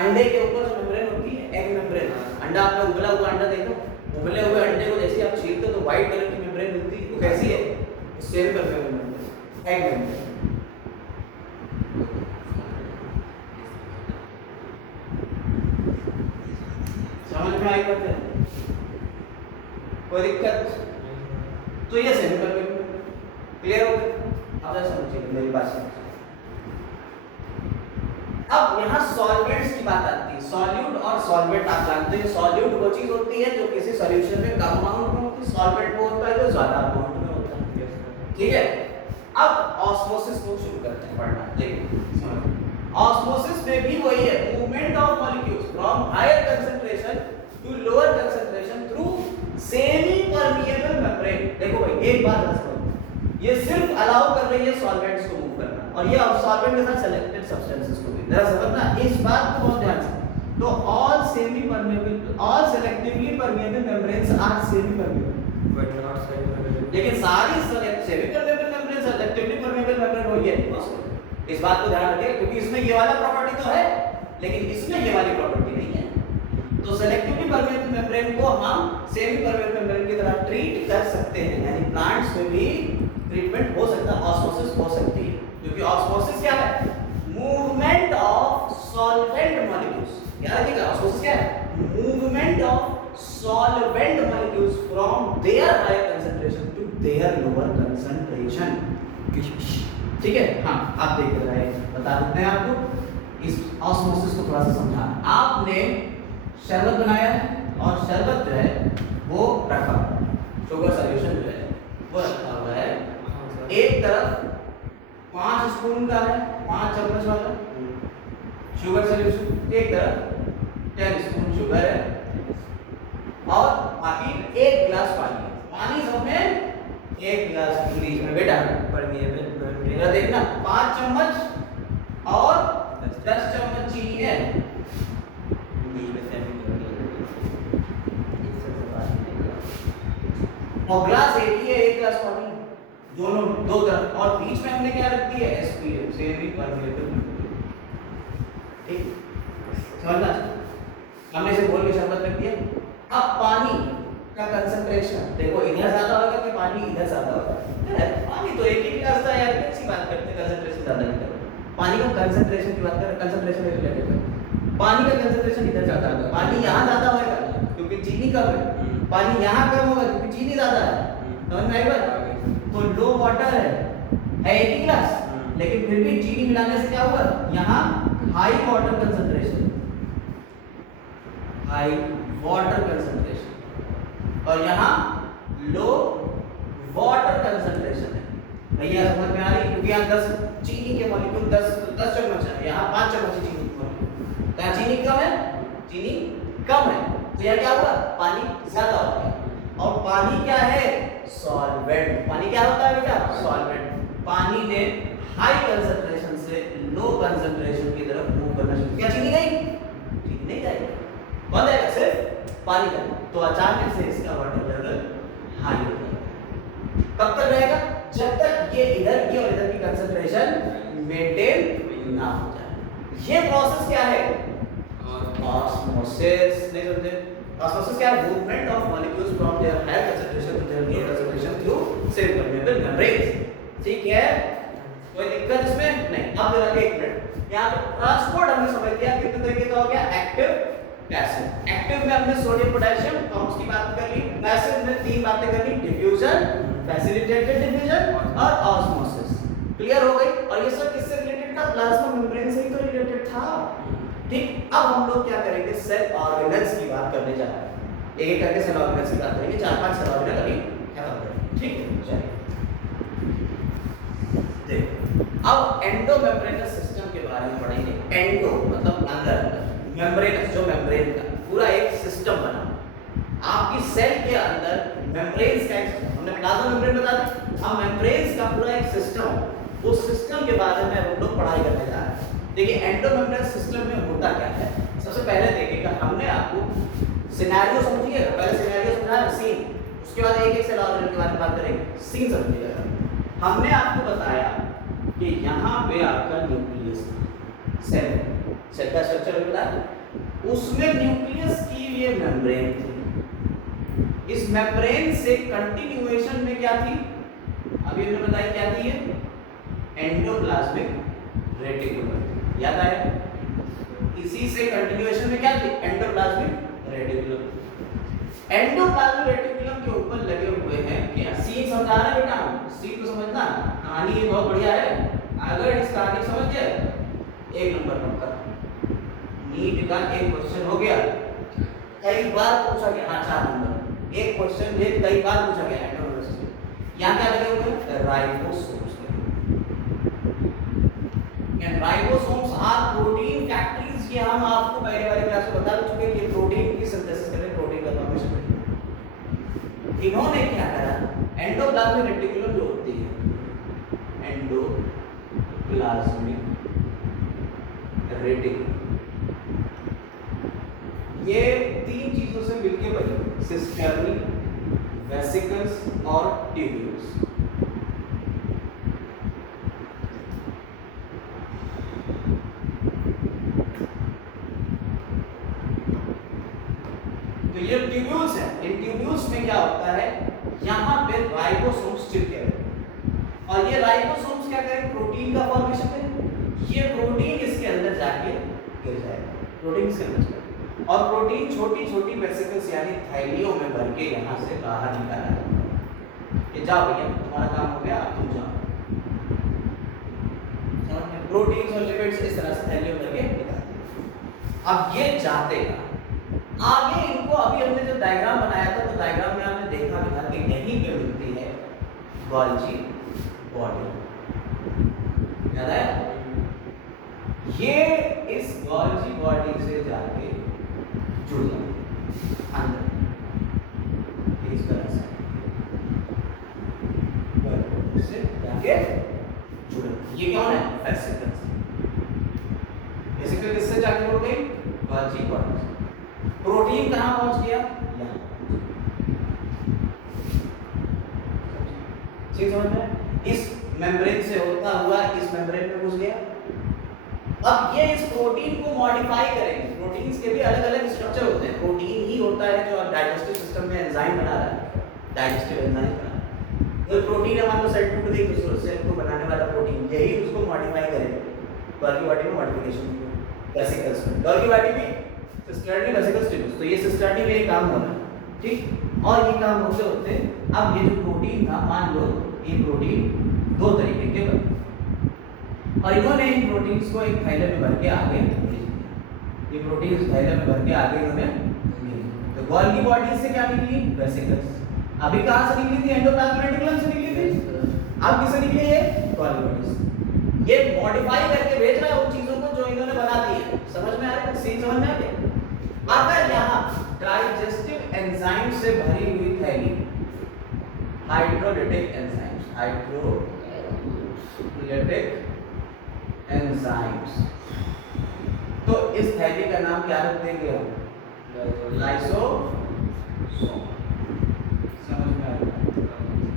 अंडे के ऊपर जो मेम्ब्रेन होती है, एग मेम्ब्रेन, अंडा आपने उबला हुआ अंडा देखो, उबले हुए अंडे को जैसे आप छीलते हो तो व्हाइट कलर की मेम्ब्रेन मिलती है, वो कैसी है? Semipermeable membrane, egg membrane. समझ में आई बात है? कोई दिक्कत? तो ये सेमी परमिएबल, क्लियर हो गया? अब जरा समझिए मेरी बात समझिए। अब यहाँ सॉल्वेंट्स की बात आती है, सॉल्यूट और सॉल्वेंट आप जानते हैं। सॉल्यूट वो चीज होती है जो किसी सॉल्यूशन में कम अमाउंट में होती है, सॉल्वेंट वो होता है जो ज्यादा अमाउंट में होता है, ठीक है। अब ऑस्मोसिस को शुरू करते हैं पढ़ना, देखिए ऑस्मोसिस में भी वही है, movement of molecules from higher concentration to lower concentration through semipermeable membrane. देखो भाई एक बात समझो, ये सिर्फ अलाउ कर रही है सॉल्वेंट्स को मूव करना, और ये सॉल्वेंट के साथ सेलेक्टेड सब्सटेंसेस को भी, जरा समझना इस बात को बहुत ध्यान से। तो all semipermeable, all selectively permeable membranes are semipermeable, but not semipermeable. लेकिन सारी semipermeable membrane selectively permeable membrane हो, ये नहीं पॉसिबल। इस बात को ध्यान रखिए, क्योंकि इसमें ये वाला प्रॉपर्टी तो है लेकिन इसमें ये वाली प्रॉपर्टी नहीं है। तो सेलेक्टिवली परमिएबल मेम्ब्रेन को हम सेमी परमिएबल मेम्ब्रेन की तरह ट्रीट कर सकते हैं, यानी प्लांट्स में भी ट्रीटमेंट हो सकता है, ऑस्मोसिस हो सकती है, क्योंकि ऑस्मोसिस क्या है? Movement of solvent molecules. याद रखिएगा ऑस्मोसिस क्या है? Movement of solvent molecules from their higher concentration to their lower concentration, ठीक है। हाँ आप देख रहे हैं, बता देते हैं आपको इस ऑस्मोसिस को थोड़ा सा समझाना। आपने शरबत बनाया है और शरबत जो है वो रखा हुआ है, शुगर सॉल्यूशन जो है वो रखा हुआ है, एक तरफ 5 स्पून का है, 5 चम्मच वाला शुगर सॉल्यूशन, एक तरफ 10 स्पून शुगर है, और बाकी 1 गिलास पानी है। पानी सब में 1 गिलास के बीच में बेटा परमिएबल मेरा देखना 5 चम्मच और 10 चम्मच चीनी है, और ग्लास एक ही है, 1 गिलास पानी, दोनों दो तरफ, और बीच में हमने क्या रख दिया? SPM, semi permeable. ठीक, समझना। हमने इसे घोल के शरबत रख दिया। अब पानी का कंसंट्रेशन देखो, इधर ज्यादा होगा कि पानी इधर ज्यादा होगा? पानी तो एक ही गिलास था यार, कैसी बात करते हैं कंसंट्रेशन ज्यादा नहीं करो। पानी का कंसंट्रेशन की बात करें, कंसंट्रेशन रिलेटेड है। पानी का कंसंट्रेशन इधर ज्यादा है, पानी यहाँ ज्यादा होगा क्योंकि चीनी कम है, पानी यहाँ कम होगा क्योंकि चीनी ज्यादा है। समझ में आई बात? तो लो वाटर है एक ही गिलास, लेकिन फिर भी चीनी मिलाने से क्या हुआ, यहाँ high water concentration, high water concentration, और यहाँ लो वाटर कंसंट्रेशन है। भैया समझ में आ रही है? क्योंकि यहाँ 10 चीनी के मॉलिक्यूल 10 चम्मच है, यहाँ 5 चम्मच चीनी के मॉलिक्यूल, तो यहाँ चीनी कम है, चीनी कम है, तो यहाँ क्या हुआ, पानी ज्यादा हो गया। और पानी क्या है, सॉल्वेंट। पानी क्या होता है बेटा, सॉल्वेंट। पानी ने हाई कंसंट्रेशन से लो कंसंट्रेशन की तरफ मूव करना शुरू किया। चीनी गई? चीनी नहीं जाएगी, कौन जाएगा, सिर्फ पानी का। तो अचानक से इसका वाटर लेवल हाई हो जाएगा। कब तक रहेगा, जब तक ये इधर की और इधर की कंसंट्रेशन मेंटेन ना हो जाए। ये प्रोसेस क्या है, ऑस्मोसिस। नहीं समझे? ऑस्मोसिस क्या है, movement of molecules from their higher concentration to their lower concentration through cell permeable membranes. ठीक है, कोई दिक्कत इसमें नहीं। अब जरा एक मिनट, यहाँ पे ट्रांसपोर्ट हमने समझ लिया कितने तरीके का हो गया, एक्टिव, पैसिव। एक्टिव में हमने सोडियम पोटेशियम कंपाउंड्स की बात कर ली, पैसिव में 3 बातें कर ली, डिफ्यूजन, फैसिलिटेटेड डिफ्यूजन और ऑस्मोसिस। क्लियर हो गई? और ये सब किससे रिलेटेड था, प्लाज्मा मेम्ब्रेन से ही तो रिलेटेड था। ठीक, अब हम लोग क्या करेंगे, सेल ऑर्गेनेल्स की बात करने जा रहे हैं। एक एक करके सेल ऑर्गेनेल्स की बात करेंगे, 4-5 सेल ऑर्गेनेल अभी खत्म करेंगे। ठीक है, चलिए देखो, अब एंडोमेम्ब्रेनस सिस्टम के बारे में पढ़ेंगे। एंडो मतलब अंदर, मेम्ब्रेनस जो मेम्ब्रेन का पूरा एक सिस्टम बना। आपकी सेल के अंदर मेम्ब्रेन्स का एक, हमने प्लाज्मा मेम्ब्रेन बता दी, अब मेम्ब्रेन्स का पूरा एक सिस्टम, उस सिस्टम के बारे में हम लोग पढ़ाई करने जा रहे हैं। देखिए एंडोमेम्ब्रेनस सिस्टम में होता क्या है, सबसे पहले देखिएगा, हमने आपको सिनेरियो समझिएगा, पहले सिनेरियो समझाया, सीन, उसके बाद एक एक सेल ऑर्गेनेल के बारे में बात करेंगे। सीन समझिएगा, हमने आपको बताया कि यहाँ पे आपका न्यूक्लियस, सेल का स्ट्रक्चर बताया, उसमें न्यूक्लियस की ये मेम्ब्रेन थी। इस मेम्ब्रेन से कंटिन्यूएशन में क्या थी, अभी हमने बताया क्या थी, ये एंडोप्लाज्मिक रेटिकुलम, याद आया? इसी से कंटिन्यूएशन में क्या थी, एंडोप्लाज्मिक रेटिकुलम। एंडोप्लाज्मिक रेटिकुलम के ऊपर लगे हुए हैं क्या, सीन समझा रहे हैं बेटा, सीन को समझना, कहानी ये बहुत बढ़िया है। अगर इस कहानी समझ गए, 1 नंबर पक्का। नीट का एक क्वेश्चन हो गया, कई बार पूछा गया, हाँ 4 नंबर। एक क्वेश्चन ये कई बार पूछा गया एंडोप्लाज्मिक से। यहाँ क्या लगे हुए हैं, ribosomes. Ribosomes are protein factories. ये हम आपको पहले वाले क्लास में बता चुके हैं कि प्रोटीन की सिंथेसिस करें, प्रोटीन का फॉर्मेशन करें। इन्होंने क्या करा, एंडोप्लाज्मिक रेटिकुलम जो होती है, एंडोप्लाज्मिक रेटिकुलम, ये 3 चीजों से मिलकर बनी, सिस्टर्नी, वेसिकल्स और ट्यूब्यूल्स। ये ट्यूब्यूल्स हैं, इन ट्यूब्यूल्स में क्या होता है, यहाँ पे राइबोसोम्स चिपके हैं और ये राइबोसोम्स क्या करें, प्रोटीन का फॉर्मेशन करें। ये प्रोटीन इसके अंदर जाके गिर जाएगा, प्रोटीन इसके अंदर जाएगा और प्रोटीन छोटी छोटी वेसिकल्स यानी थैलियों में भर के यहाँ से बाहर निकाला जाएगा। ये जाओ भैया, तुम्हारा काम हो गया, अब तुम जाओ। प्रोटीन और लिपिड्स इस तरह से थैलियों में भर के निकालते। अब ये जाते हैं आगे, इनको अभी हमने जो डायग्राम बनाया था, तो डायग्राम में हमने देखा भी था कि यहीं पे मिलती है गोल्जी बॉडी, याद आया? ये इस गोल्जी बॉडी से जाके जुड़ जाती अंदर, इस तरह से जाके जुड़। ये कौन है, वेसिकल्स। वेसिकल किससे जाके जुड़ गई, गोल्जी बॉडी से। प्रोटीन कहाँ पहुंच गया, यहाँ। चीज समझ में, इस मेम्ब्रेन से होता हुआ इस मेम्ब्रेन में घुस गया, अब ये इस प्रोटीन को मॉडिफाई करेंगे। प्रोटीन्स के भी अलग अलग स्ट्रक्चर होते हैं। प्रोटीन ही होता है जो डाइजेस्टिव सिस्टम में एंजाइम बना रहा है, डाइजेस्टिव एंजाइम बना रहा है। कोई प्रोटीन है, मान लो सेल टूट गई तो सेल को बनाने वाला प्रोटीन, यही उसको मॉडिफाई करेगा। गोल्गी बॉडी में मॉडिफिकेशन वेसिकल्स में, गोल्गी बॉडी में सिस्टर्नी वेसिकल्स टिब्यूल्स, तो ये सिस्टर्नी में ये काम हो रहा है, ठीक। और ये काम होते होते अब ये जो प्रोटीन था, मान लो ये प्रोटीन दो तरीके के बने और इन्होंने इन प्रोटीन्स को एक थैले में भर के आगे भेज दिया। ये प्रोटीन इस थैले में भर के आगे इन्होंने भेज दिया। तो गोल्गी बॉडी से क्या निकली? वेसिकल्स। अभी कहाँ से निकली थी? एंडोप्लाज्मिक रेटिकुलम से निकली थी। अब किससे निकली है? गोल्गी बॉडी से। ये मॉडिफाई करके भेज रहा है उन चीजों को जो इन्होंने बना दी है। समझ में आ रहा है? सीन समझ में आ गया? अगर यहाँ डाइजेस्टिव एंजाइम से भरी हुई थैली, हाइड्रोलिटिक एंजाइम्स, हाइड्रोलिटिक एंजाइम्स, तो इस थैली का नाम क्या रख देंगे हम? लाइसोसोम। समझ में आ रहा है?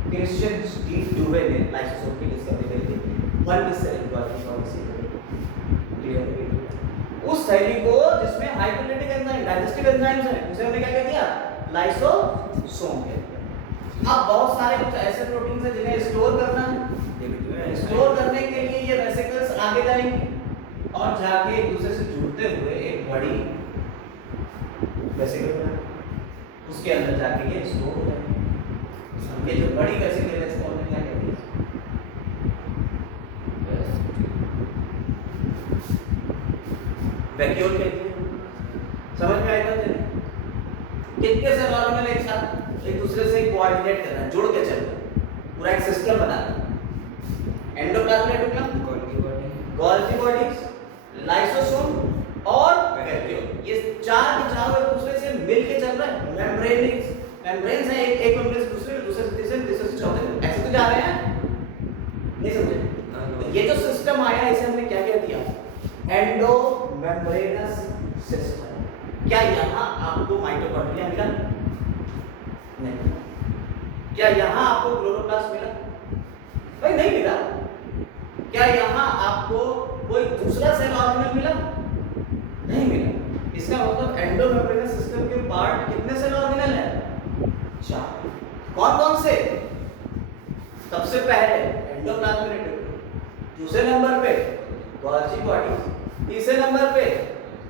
क्रिश्चियन डी डुवे ने लाइसोसोम की डिस्कवरी करी थी। वन की सेल पॉलिसी क्लियर। उस थैली को जिसमें हाइड्रोलिटिक एंजाइम, डाइजेस्टिव एंजाइम्स हैं, उसे हमने क्या कह दिया? लाइसोसोम कह दिया। अब बहुत सारे कुछ ऐसे प्रोटीन्स हैं जिन्हें स्टोर करना है। स्टोर करने के लिए ये वेसिकल्स आगे जाएंगे और जाके एक दूसरे से जुड़ते हुए एक बड़ी वेसिकल बनाएंगे, उसके अंदर जाके ये स्टोर हो जाएंगे। ये जो बड़ी वेसिकल है इसको हमने क्या कहते हैं? वैक्यूल कहते हैं। समझ में आएगा? कितने से ऑर्गेनल एक साथ एक दूसरे से कोऑर्डिनेट करना है, जुड़ के चलना, पूरा एक सिस्टम बनाना। Endoplasmic reticulum, Golgi bodies, lysosome और वैक्यूल, ये चार के चारों एक दूसरे से मिलके चल रहे हैं। मेम्ब्रेन्स है, एक मेम्ब्रेन दूसरे से तीसरे से चौथे, ऐसे तो जा रहे हैं। नहीं समझे? तो ये जो सिस्टम आया इसे हमने क्या कह दिया? Endo membranes system. क्या यहाँ आपको माइटोकॉन्ड्रिया मिला? नहीं। क्या यहाँ आपको क्लोरोप्लास्ट मिला? भाई नहीं मिला। क्या यहाँ आपको कोई दूसरा सेल ऑर्गेनल मिला? नहीं मिला। इसका मतलब एंडोमेम्ब्रेनस सिस्टम के पार्ट कितने सेल ऑर्गेनल है? 4। कौन कौन से? सबसे पहले एंडोप्लाज्मिक रेटिकुलम, दूसरे नंबर पे गोल्गी बॉडी, तीसरे नंबर पे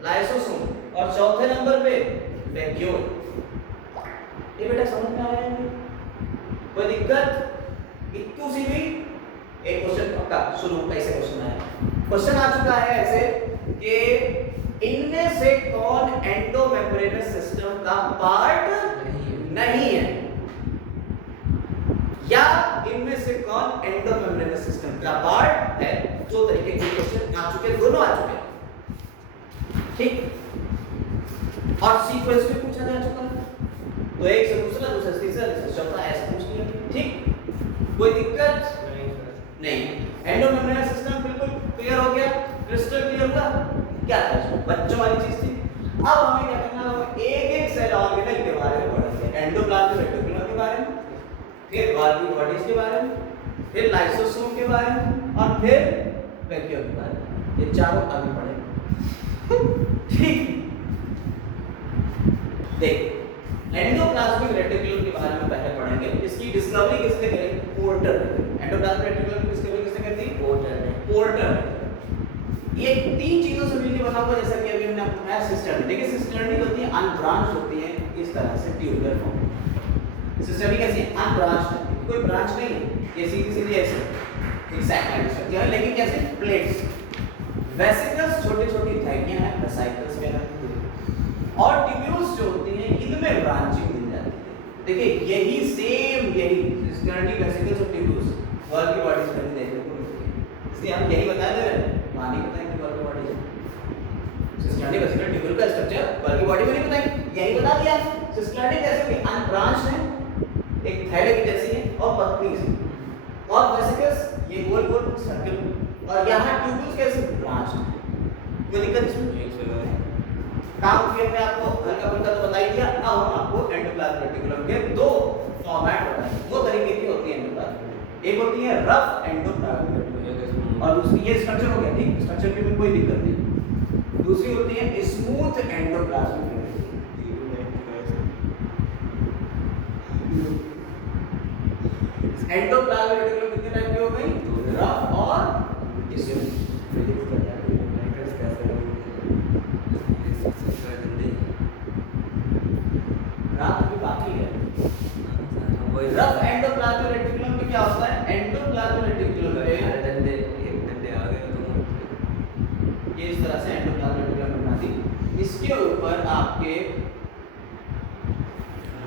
लाइसोसोम और चौथे नंबर पे वैक्यूल। ये बेटा समझ में आया है? कोई दिक्कत? इतनी सी भी एक क्वेश्चन पक्का शुरू कैसे क्वेश्चन आया? क्वेश्चन आ चुका है ऐसे कि इनमें से कौन एंडोमेम्ब्रेनस सिस्टम का पार्ट नहीं है, या इनमें से कौन एंडोमेम्ब्रेनस सिस्टम का पार्ट है। 2 तरीके के क्वेश्चन आ चुके, दोनों आ चुके, ठीक। और सीक्वेंस में पूछा जा चुका है, तो एक से दूसरा, दूसरा से तीसरा, तीसरा से चौथा, ऐसे पूछ लिया, ठीक। कोई दिक्कत नहीं। एंडोमेम्ब्रेनस सिस्टम बिल्कुल क्लियर हो गया, क्रिस्टल क्लियर हुआ। क्या था इसमें? बच्चों वाली चीज थी। अब हमें क्या करना है? एक एक सेल ऑर्गेनल के बारे में पढ़ेंगे। एंडोप्लाज्मिक रेटिकुलम के बारे में, फिर गोल्गी बॉडीज के बारे में, फिर लाइसोसोम के बारे में और फिर वैक्यूल के बारे में। ये चारों अभी पढ़ेंगे, ठीक। देख, एंडोप्लाज्मिक रेटिकुलम के बारे में पहले पढ़ेंगे। इसकी डिस्कवरी किसने करी? पोर्टर ने। एंडोप्लाज्मिक रेटिकुलम की डिस्कवरी किसने करी थी? पोर्टर ने। ये 3 चीजों से मिलकर बना हुआ, जैसा कि अभी हमने आपको बताया, सिस्टर्नी। देखिए सिस्टर्नी होती है अनब्रांच होती है इस तरह से ट्यूबुलर फॉर्म। सिस्टर्नी कैसी है? अनब्रांच है, कोई ब्रांच नहीं है, ये सीधी सीधी ऐसे एक सैटेलाइट स्ट्रक्चर है, लेकिन कैसे? प्लेट्स। वेसिकल्स छोटी छोटी थैलियां हैं, वेसिकल्स कहलाती हैं, और ट्यूब्यूल्स जो होती हैं इनमें ब्रांचिंग मिल जाती है। देखिए यही सेम, यही सिस्टर्नी, वेसिकल्स और ट्यूब्यूल्स गोल्गी बॉडीज में देखने को मिलती है। इसलिए हम यही बता दे रहे हैं, मानी बताएं कि Golgi bodies cisternae, vesicle, tubule का स्ट्रक्चर गोल्गी बॉडी में नहीं बताएं, यही बता दिया। सिस्टर्नी कैसे कि अनब्रांच है, एक थैले की जैसी है और पतली सी, और वेसिकल्स ये गोल गोल सर्कल, और यहाँ ट्यूब्यूल्स कैसे? ब्रांच। कोई दिक्कत इसमें? काम किए हमने आपको हल्का फुल्का तो बता ही दिया। अब हम आपको एंडोप्लाज्मिक रेटिकुलम के 2 फॉर्मेट बताएंगे। 2 तरीके की होती है एंडोप्लाज्मिक। एक होती है रफ एंडोप्लाज्मिक और दूसरी ये स्ट्रक्चर हो गया, ठीक, स्ट्रक्चर की में कोई दिक्कत नहीं। दूसरी होती है स्मूथ एंडोप्लाज्मिक एंडोप्लाज्मिक रेटिकुलम कितने टाइप की हो गई, रफ और स्मूथ। रात भी बाकी है। रफ एंडोप्लाज्मिक रेटिकुलम में क्या होता है, एंडोप्लाज्मिक रेटिकुलम में ये इस तरह से एंडोप्लाज्मिक रेटिकुलम बना दी। इसके ऊपर आपके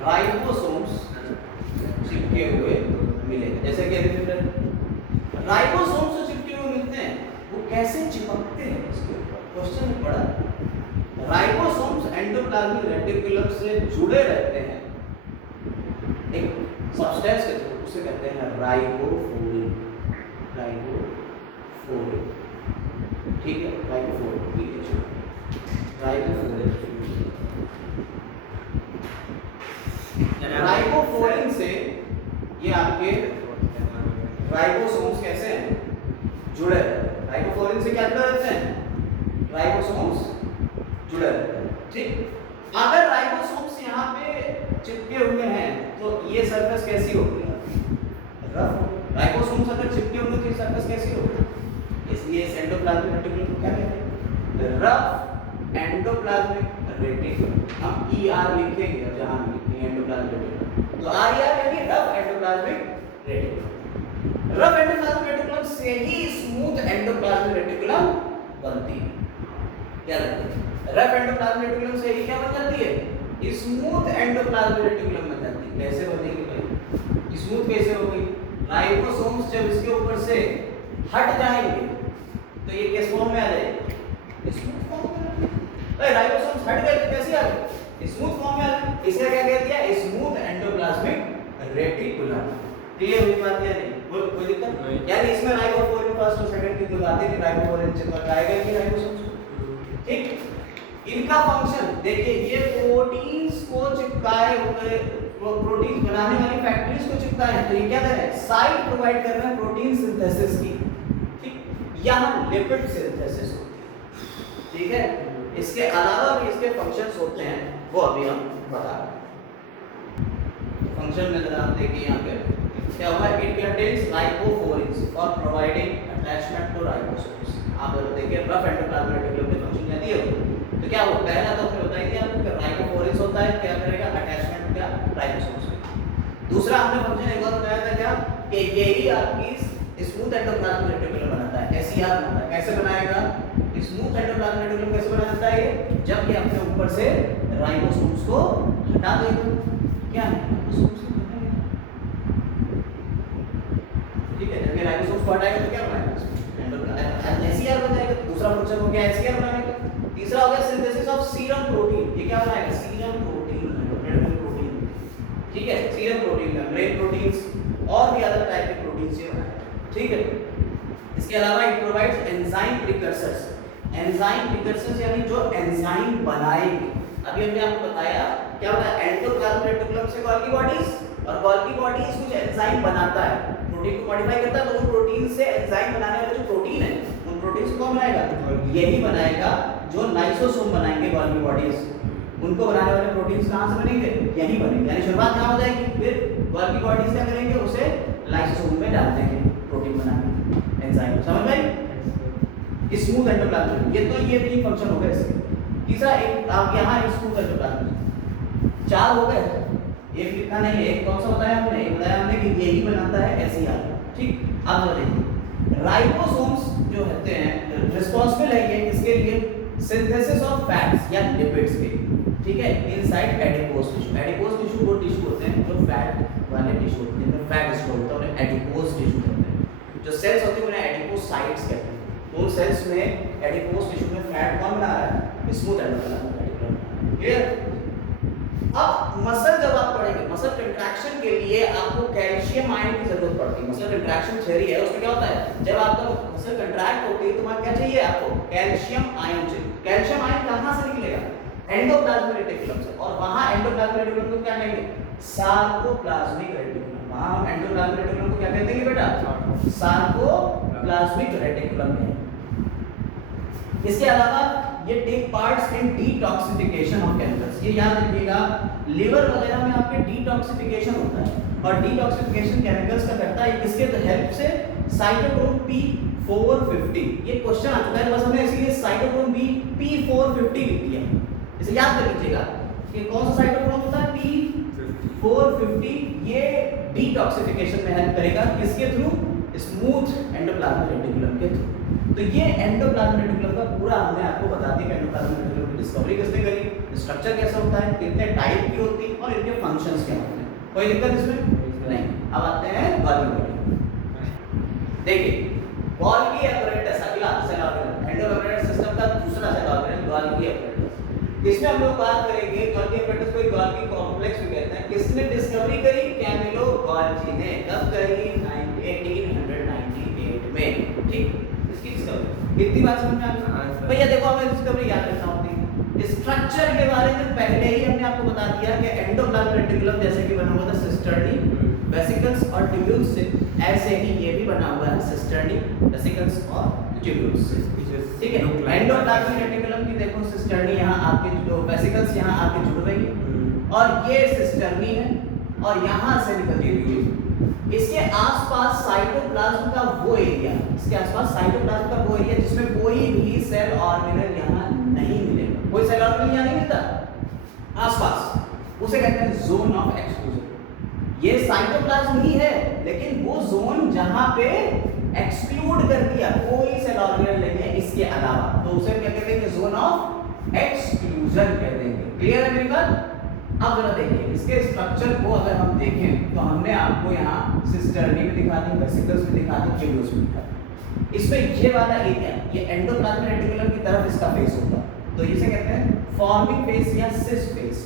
राइबोसोम्स चिपके हुए मिलेंगे, जैसे कि अभी राइबोसोम्स जो चिपके हुए मिलते हैं वो कैसे चिपकते हैं, इसके ऊपर क्वेश्चन में पड़ा। राइबोसोम्स एंडोप्लाज्मिक रेटिकुलम से जुड़े रहते हैं एक सब्सटेंस के थ्रू, उसे कहते हैं राइबोफोरिन। राइबोफोरिन, ठीक है, राइबोफोरिन, राइबोफोरिन से ये आपके राइबोसोम्स कैसे हैं, जुड़े रहते हैं। राइबोफोरिन से क्या जुड़े रहते हैं, राइबोसोम्स जुड़े रहते हैं, ठीक। अगर राइबोसोम्स यहाँ पे चिपके हुए हैं तो ये सरफेस कैसी होगी, रफ। राइबोसोम्स अगर चिपके हुए तो ये सरफेस कैसी होगी, इसलिए इस एंडोप्लाज्मिक रेटिकुलम को क्या कहते हैं, रफ एंडोप्लाज्मिक रेटिकुलम। हम ER लिखेंगे अब जहाँ लिखेंगे एंडोप्लाज्मिक रेटिकुलम, तो RER यानी rough endoplasmic reticulum. Rough endoplasmic reticulum से ही स्मूथ एंडोप्लाज्मिक रेटिकुलम बनती है। क्या बनती है, रफ एंडोप्लाज्मिक रेटिकुलम से ही क्या बन जाती है, स्मूथ एंडोप्लाज्मिक रेटिकुलम बन जाती है। कैसे बनेगी भाई, स्मूथ कैसे हो गई, राइबोसोम्स जब इसके ऊपर से हट जाएंगे तो ये किस फॉर्म में आ जाएगी, स्मूथ फॉर्म में। भाई राइबोसोम्स हट गए तो कैसे आ गए, स्मूथ फॉर्म में आ गए। इसे क्या कह दिया, स्मूथ एंडोप्लाज्मिक रेटिकुलम। क्लियर हुई बात या नहीं, कोई दिक्कत नहीं। यानी इसमें राइबोफोरिन फर्स्ट और सेकंड की जो बातें थी, राइबोफोरिन चिपक आएगा कि राइबोसोम्स, ठीक। इनका फंक्शन देखिए, ये प्रोटीन्स को चिपकाए हुए, प्रोटीन बनाने वाली फैक्टरीज को चिपकाए हैं, तो ये क्या कर रहे हैं, साइट प्रोवाइड कर रहे हैं प्रोटीन सिंथेसिस की, ठीक। यहाँ लिपिड सिंथेसिस होती है, ठीक है। इसके अलावा भी इसके फंक्शंस होते हैं, वो अभी हम बता रहे हैं। फंक्शन में जरा आप देखिए यहाँ पे क्या हुआ, it contains ribophorins for providing attachment to ribosomes. आप जरा देखिए रफ एंडोप्लाज्मिक रेटिकुलम के फंक्शन क्या दिए, तो क्या हो, पहला तो हमने बताया कि आपको राइबोफोरिन्स होता है, क्या करेगा, अटैचमेंट क्या, राइबोसोम्स में। दूसरा हमने फंक्शन एक और बताया था क्या, कि यही आपकी स्मूथ एंडोप्लाज्मिक रेटिकुलम बनाता है, SER बनाता है। कैसे बनाएगा, स्मूथ एंडोप्लाज्मिक रेटिकुलम कैसे बना देता है ये, जब ये अपने ऊपर से राइबोसोम्स को हटा देगा, क्या है, राइबोसोम्स को हटाएगा, ठीक है। जब ये राइबोसोम्स को हटाएगा तो क्या बनाएगा, SER बन जाएगा। दूसरा फंक्शन हो गया SER बनाने का। तीसरा हो गया सिंथेसिस ऑफ सीरम प्रोटीन। ये क्या बनाएगा, सीरम प्रोटीन, मेम्ब्रेन प्रोटीन, ठीक है, सीरम प्रोटीन, मेम्ब्रेन प्रोटीन्स और भी अलग टाइप के प्रोटीन्स ये बनाएगा, ठीक है। इसके अलावा it provides enzyme precursors. Enzyme precursors यानी जो एंजाइम बनाएंगे। अभी हमने आपको बताया क्या होता है, एंडोप्लाज्मिक रेटिकुलम से गोल्गी बॉडीज, और गोल्गी बॉडीज कुछ एंजाइम बनाता है, प्रोटीन को मॉडिफाई करता है, तो वो प्रोटीन से एंजाइम बनाने वाले जो प्रोटीन है, उन प्रोटीन्स को कौन बनाएगा, यही बनाएगा जो लाइसोसोम बनाएंगे गोल्गी बॉडीज। उनको बनाने वाले प्रोटीन्स कहाँ से बनेंगे, यही बनेंगे। यानी शुरुआत कहाँ हो जाएगी, फिर गोल्गी बॉडीज क्या करेंगे, उसे लाइसोसोम में डाल देंगे प्रोटीन बनाने, एंजाइम। समझ में स्मूथ एंडोप्लाज्मिक, ये तो ये तीन फंक्शन हो गए इसके। तीसरा एक आप यहाँ स्मूथ एंडोप्लाज्मिक, चार हो गए, एक लिखा नहीं है। एक कौन सा बताया हमने, एक बताया हमने कि यही बनाता है SER, ठीक। अब जरा देखिए, राइबोसोम्स जो होते हैं रिस्पांसिबल है ये इसके लिए सिंथेसिस ऑफ फैट्स या लिपिड्स के, ठीक है, inside adipose tissue. Adipose tissue वो टिश्यू होते हैं जो फैट वाले टिश्यू होते हैं, जिनमें फैट स्टोर होता है, उन्हें एडिपोज टिश्यू कहते हैं। जो सेल्स होती है उन्हें एडिपोसाइट्स कहते हैं। उन सेल्स में एडिपोज टिश्यू में फैट कौन बना रहा है, स्मूथ एंडोप्लाज्मिक रेटिकुलम। क्लियर। अब मसल जब आप पढ़ेंगे, मसल कंट्रैक्शन के लिए आपको कैल्शियम आयन की जरूरत पड़ती है। मसल कंट्रैक्शन थ्योरी है, उसमें क्या होता है, जब आपका मसल कंट्रैक्ट होती है तो वहां क्या चाहिए आपको, कैल्शियम आयन चाहिए। कैल्शियम आयन कहां से निकलेगा, एंडोप्लाज्मिक रेटिकुलम से, और वहां एंडोप्लाज्मिक रेटिकुलम को क्या कहेंगे, सार्कोप्लाज्मिक रेटिकुलम। वहाँ हम एंडोप्लाज्मिक रेटिकुलम को क्या कहते हैं बेटा? सार्कोप्लाज्मिक रेटिकुलम है। इसके अलावा ये take parts in detoxification of chemicals. ये याद रखिएगा, लिवर वगैरह में आपके डिटॉक्सिफिकेशन होता है और डिटॉक्सिफिकेशन केमिकल्स का करता है किसके हेल्प से? Cytochrome P450। ये क्वेश्चन आ चुका है, बस हमने इसीलिए साइटोक्रोम P450 लिख दिया। इसे याद कर लीजिएगा कि कौन सा साइटोक्रोम होता है? P450। ये डिटॉक्सिफिकेशन में हेल्प करेगा किसके थ्रू? स्मूथ एंडोप्लाज्मिक रेटिकुलम के थ्रू। तो ये एंडोप्लाज्मिक रेटिकुलम का पूरा हमने आपको बता दिया कि एंडोप्लाज्मिक रेटिकुलम की डिस्कवरी किसने करी, स्ट्रक्चर कैसा होता है, कितने टाइप की होती है और इनके फंक्शंस क्या होते हैं। कोई दिक्कत इसमें नहीं। अब आते हैं गोल्गी। देखिए गोल्गी एपरेटस, अगला सेल ऑर्गेनल, एंडोएपरेटस सिस्टम का दूसरा सेल ऑर्गेनल गोल्गी एपरेटस। इसमें हम लोग बात करेंगे गोल्गी एपरेटस को गोल्गी कॉम्प्लेक्स भी कहते हैं। किसने डिस्कवरी करी? कैमिलो गोल्जी ने। कब करी? 1898 में। ठीक, इसकी डिस्कवरी। इतनी बात समझ में आ गई भैया? देखो हमें डिस्कवरी याद रखना होती है। स्ट्रक्चर के बारे में पहले ही हमने आपको बता दिया कि एंडोप्लाज्मिक रेटिकुलम जैसे कि बना हुआ था सिस्टर्नी, वेसिकल्स और ट्यूब्यूल्स से, ऐसे ही ये भी बना हुआ है सिस्टर्नी, वेसिकल्स और ट्यूब्यूल्स से। ठीक है, एंडोप्लाज्मिक रेटिकुलम की देखो सिस्टर्नी यहाँ आपके जो वेसिकल्स यहाँ आके जुड़ रही है और ये सिस्टर्नी है और यहाँ से निकलती है ट्यूब। इसके आसपास साइटोप्लाज्म का वो एरिया, इसके आसपास साइटोप्लाज्म का वो एरिया जिसमें कोई भी सेल ऑर्गेनल यहाँ नहीं मिलेगा। कोई सेल ऑर्गेनल यहाँ नहीं मिलता आसपास, उसे कहते हैं जोन ऑफ एक्सक्लूजन। ये साइटोप्लाज्म ही है लेकिन वो जोन जहां पे एक्सक्लूड कर दिया, कोई सेल ऑर्गेनल नहीं है इसके अलावा, तो उसे क्या कहते हैं? जोन ऑफ एक्सक्लूजन कह देंगे। क्लियर है मेरी बात? अब जरा देखिए इसके स्ट्रक्चर को अगर हम देखें तो हमने आपको यहाँ सिस्टर्नी में दिखा दी, वेसिकल्स में दिखा दी, ट्यूब्यूल्स में दिखा दी। इसमें ये वाला एरिया, ये एंडोप्लाज्मिक रेटिकुलम की तरफ इसका फेस होता है, तो इसे कहते हैं फॉर्मिंग फेस या सिस फेस।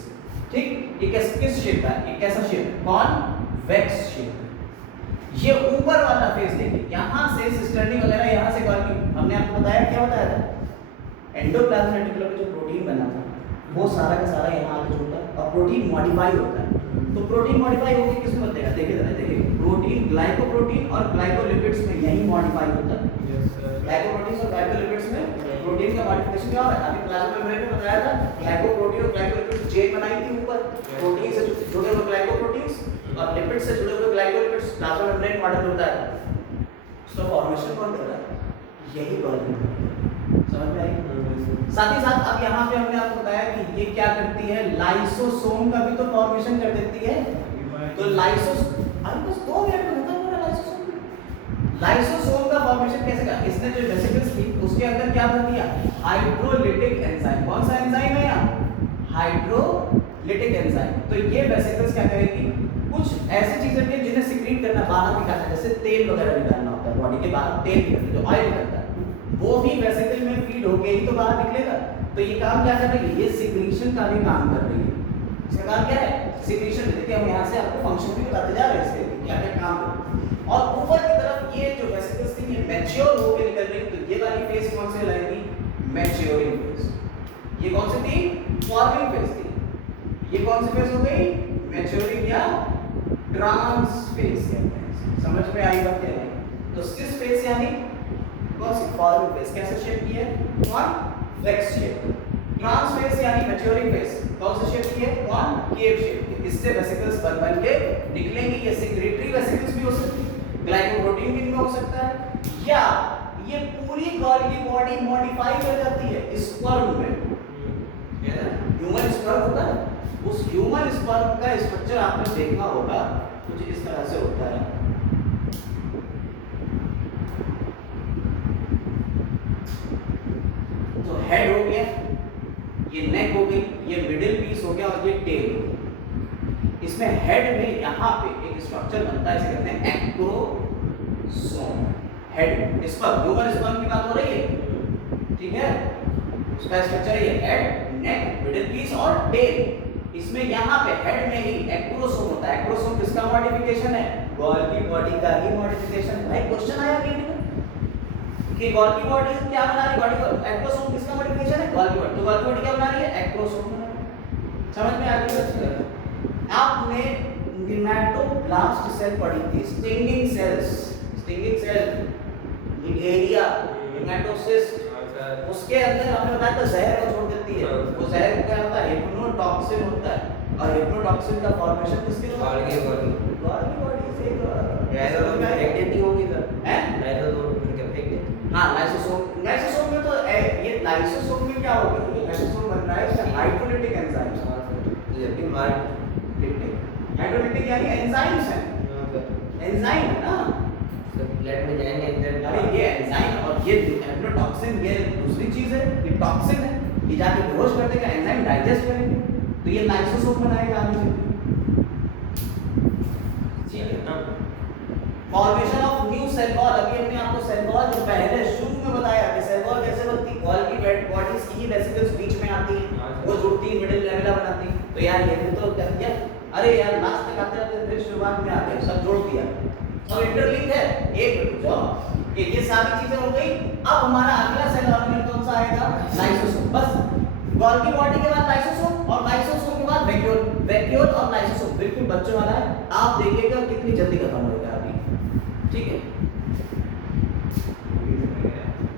ठीक, ये किस शेप का है? ये कैसा शेप है? Convex shape. ये ऊपर वाला फेस देखिए, यहाँ से सिस्टर्नी वगैरह, यहाँ से गोल्गी। हमने आपको बताया, क्या बताया था? एंडोप्लाज्मिक रेटिकुलम में जो प्रोटीन बना था वो सारा का सारा यहाँ आके जुड़ता है और प्रोटीन मॉडिफाई होता है। तो प्रोटीन मॉडिफाई होकर किसमें बदलेगा? देखिए जरा, देखिए प्रोटीन ग्लाइकोप्रोटीन और ग्लाइकोलिपिड्स में यही मॉडिफाई होता है। ग्लाइकोप्रोटीन्स और ग्लाइकोलिपिड्स में प्रोटीन का मॉडिफिकेशन क्या हो रहा है? अभी प्लाज्मा मेम्ब्रेन में बताया था, ग्लाइकोप्रोटीन और ग्लाइकोलिपिड्स चेन बनाई थी ऊपर, प्रोटीन से जुड़े हुए ग्लाइकोप्रोटीन्स और लिपिड से जुड़े हुए ग्लाइकोलिपिड्स, प्लाज्मा मेम्ब्रेन मॉडल होता है। उसका फॉर्मेशन कौन कर रहा है? यही गोल्गी। समझ में आई? साथ ही साथ अब यहाँ पे हमने आपको बताया कि ये क्या करती है? लाइसोसोम का भी तो फॉर्मेशन कर देती है। तो बस 2 मिनट में खत्म हो रहा है लाइसोसोम। लाइसोसोम का फॉर्मेशन कैसे का? इसने जो वेसिकल्स थी उसके अंदर क्या भर दिया? Hydrolytic enzyme. कौन सा एंजाइम है यहाँ? Hydrolytic enzyme. तो ये वेसिकल्स क्या करेगी? कुछ ऐसी चीजें हैं जिन्हें सिक्रीट करना, बाहर निकालना, जैसे तेल वगैरह निकालना होता है बॉडी के बाहर, तेल निकलता है जो ऑयल निकलता है, वो भी वेसिकल में फीड होके ही तो बाहर निकलेगा। तो ये काम क्या कर रही है? ये सिक्रीशन का भी काम कर रही है। इसका काम क्या है? सिक्रीशन। देखिए हम यहाँ से आपको फंक्शन भी बताते जा रहे हैं इसके क्या क्या काम है। और ऊपर की तरफ ये जो वेसिकल्स थी ये मैच्योर होके निकल रही, तो ये वाली फेज कौन से लाएगी? Maturing phase. ये कौन सी थी? फॉर्मिंग फेज थी। ये कौन सी फेज हो गई? मैच्योरिंग या ट्रांस फेज कहते हैं। समझ में आई बात क्या है? तो सिस फेज यानी कौन सी? Forming phase. कैसे शेप की है? Convex shape. ट्रांस फेज यानी मैच्योरिंग फेज, कौन सा शेप की है? कॉनकेव शेप की। इससे वेसिकल्स बन के निकलेंगी। ये सेक्रेटरी वेसिकल्स भी हो सकती है, ग्लाइकोप्रोटीन भी हो सकता है, या ये पूरी गोल्गी बॉडी मॉडिफाई कर जाती है स्पर्म में। ह्यूमन स्पर्म होता है, उस ह्यूमन स्पर्म का स्ट्रक्चर आपने देखा होगा, कुछ इस तरह से होता है। तो हेड हो गया, ये नेक हो गई, ये मिडिल पीस हो गया और ये टेल हो गया। इसमें हेड में यहाँ पे एक स्ट्रक्चर बनता है, इसे कहते हैं acrosome. Head sperm, human sperm की बात हो रही है, ठीक है? उसका स्ट्रक्चर है हेड, नेक, मिडिल पीस और टेल। इसमें यहाँ पे हेड में ही एक्रोसोम होता है। एक्रोसोम किसका मॉडिफिकेशन है? गोल्गी बॉडी का ही मॉडिफिकेशन है। भाई क्वेश्चन आया कि गोल्गी बॉडी क्या बना रही है? बॉडी एक्रोसोम किसका मॉडिफिकेशन है? Golgi body. तो गोल्गी बॉडी क्या बना रही है? एक्रोसोम बना रही है। समझ में आ गई? आपने हीमेटोब्लास्ट सेल पड़ी थी, स्टिंगिंग सेल्स, स्टिंगिंग सेल, नीडेरिया, हेमेटोसिस्ट, हाँ सर। उसके अंदर हमने बताया था जहर को छोड़ देती है। वो जहर क्या होता है? हिप्नोटॉक्सिन होता है। और हिप्नोटॉक्सिन का फॉर्मेशन किसके द्वारा? Golgi body। Golgi body से लाइसोसोम में affected नहीं होगी सर? हैं? लाइसोसोम में affected? हाँ, लाइसोसोम, लाइसोसोम में तो ये लाइसोसोम में क्या होगा? ये लाइसोसोम बन रहा है इसका हाइड्रोलिटिक एंजाइम। हाँ सर। जबकि मार्ट हाइड्रोलिटिक यानी एंजाइम्स हैं, हाँ सर। एंजाइम है ना। सर ब्लड में जाएंगे अंदर। अरे ये एंजाइम और ये हिप्नोटॉक्सिन ये दूसरी चीज है, ये टॉक्सिन है, ये जाके बेहोश कर देगा, एंजाइम डाइजेस्ट करेंगे, तो ये लाइसोसोम बनाएगा आगे चल के। ठीक है। Formation of new cell wall, अभी हमने आपको सेल वॉल जो पहले शुरू में बताया कि सेल वॉल कैसे बनती है, गोल्गी बॉडीज की वेसिकल्स बीच में आती हैं, वो जुड़ती हैं, मिडिल लेवल बनाती हैं। तो यार ये भी तो कर दिया, अरे यार लास्ट तक आते आते फिर शुरुआत में आ गए, सब जोड़ दिया, सब इंटरलिंक है। एक मिनट जाओ कि ये सारी चीजें हो गई। अब हमारा अगला सेल ऑर्गेनेल कौन सा आएगा? लाइसोसोम। बस गोल्गी बॉडी के बाद लाइसोसोम और लाइसोसोम के बाद वैक्यूल, वैक्यूल और लाइसोसोम बिल्कुल बच्चों वाला है। आप देखिएगा कितनी जल्दी खत्म होगा अभी, ठीक है।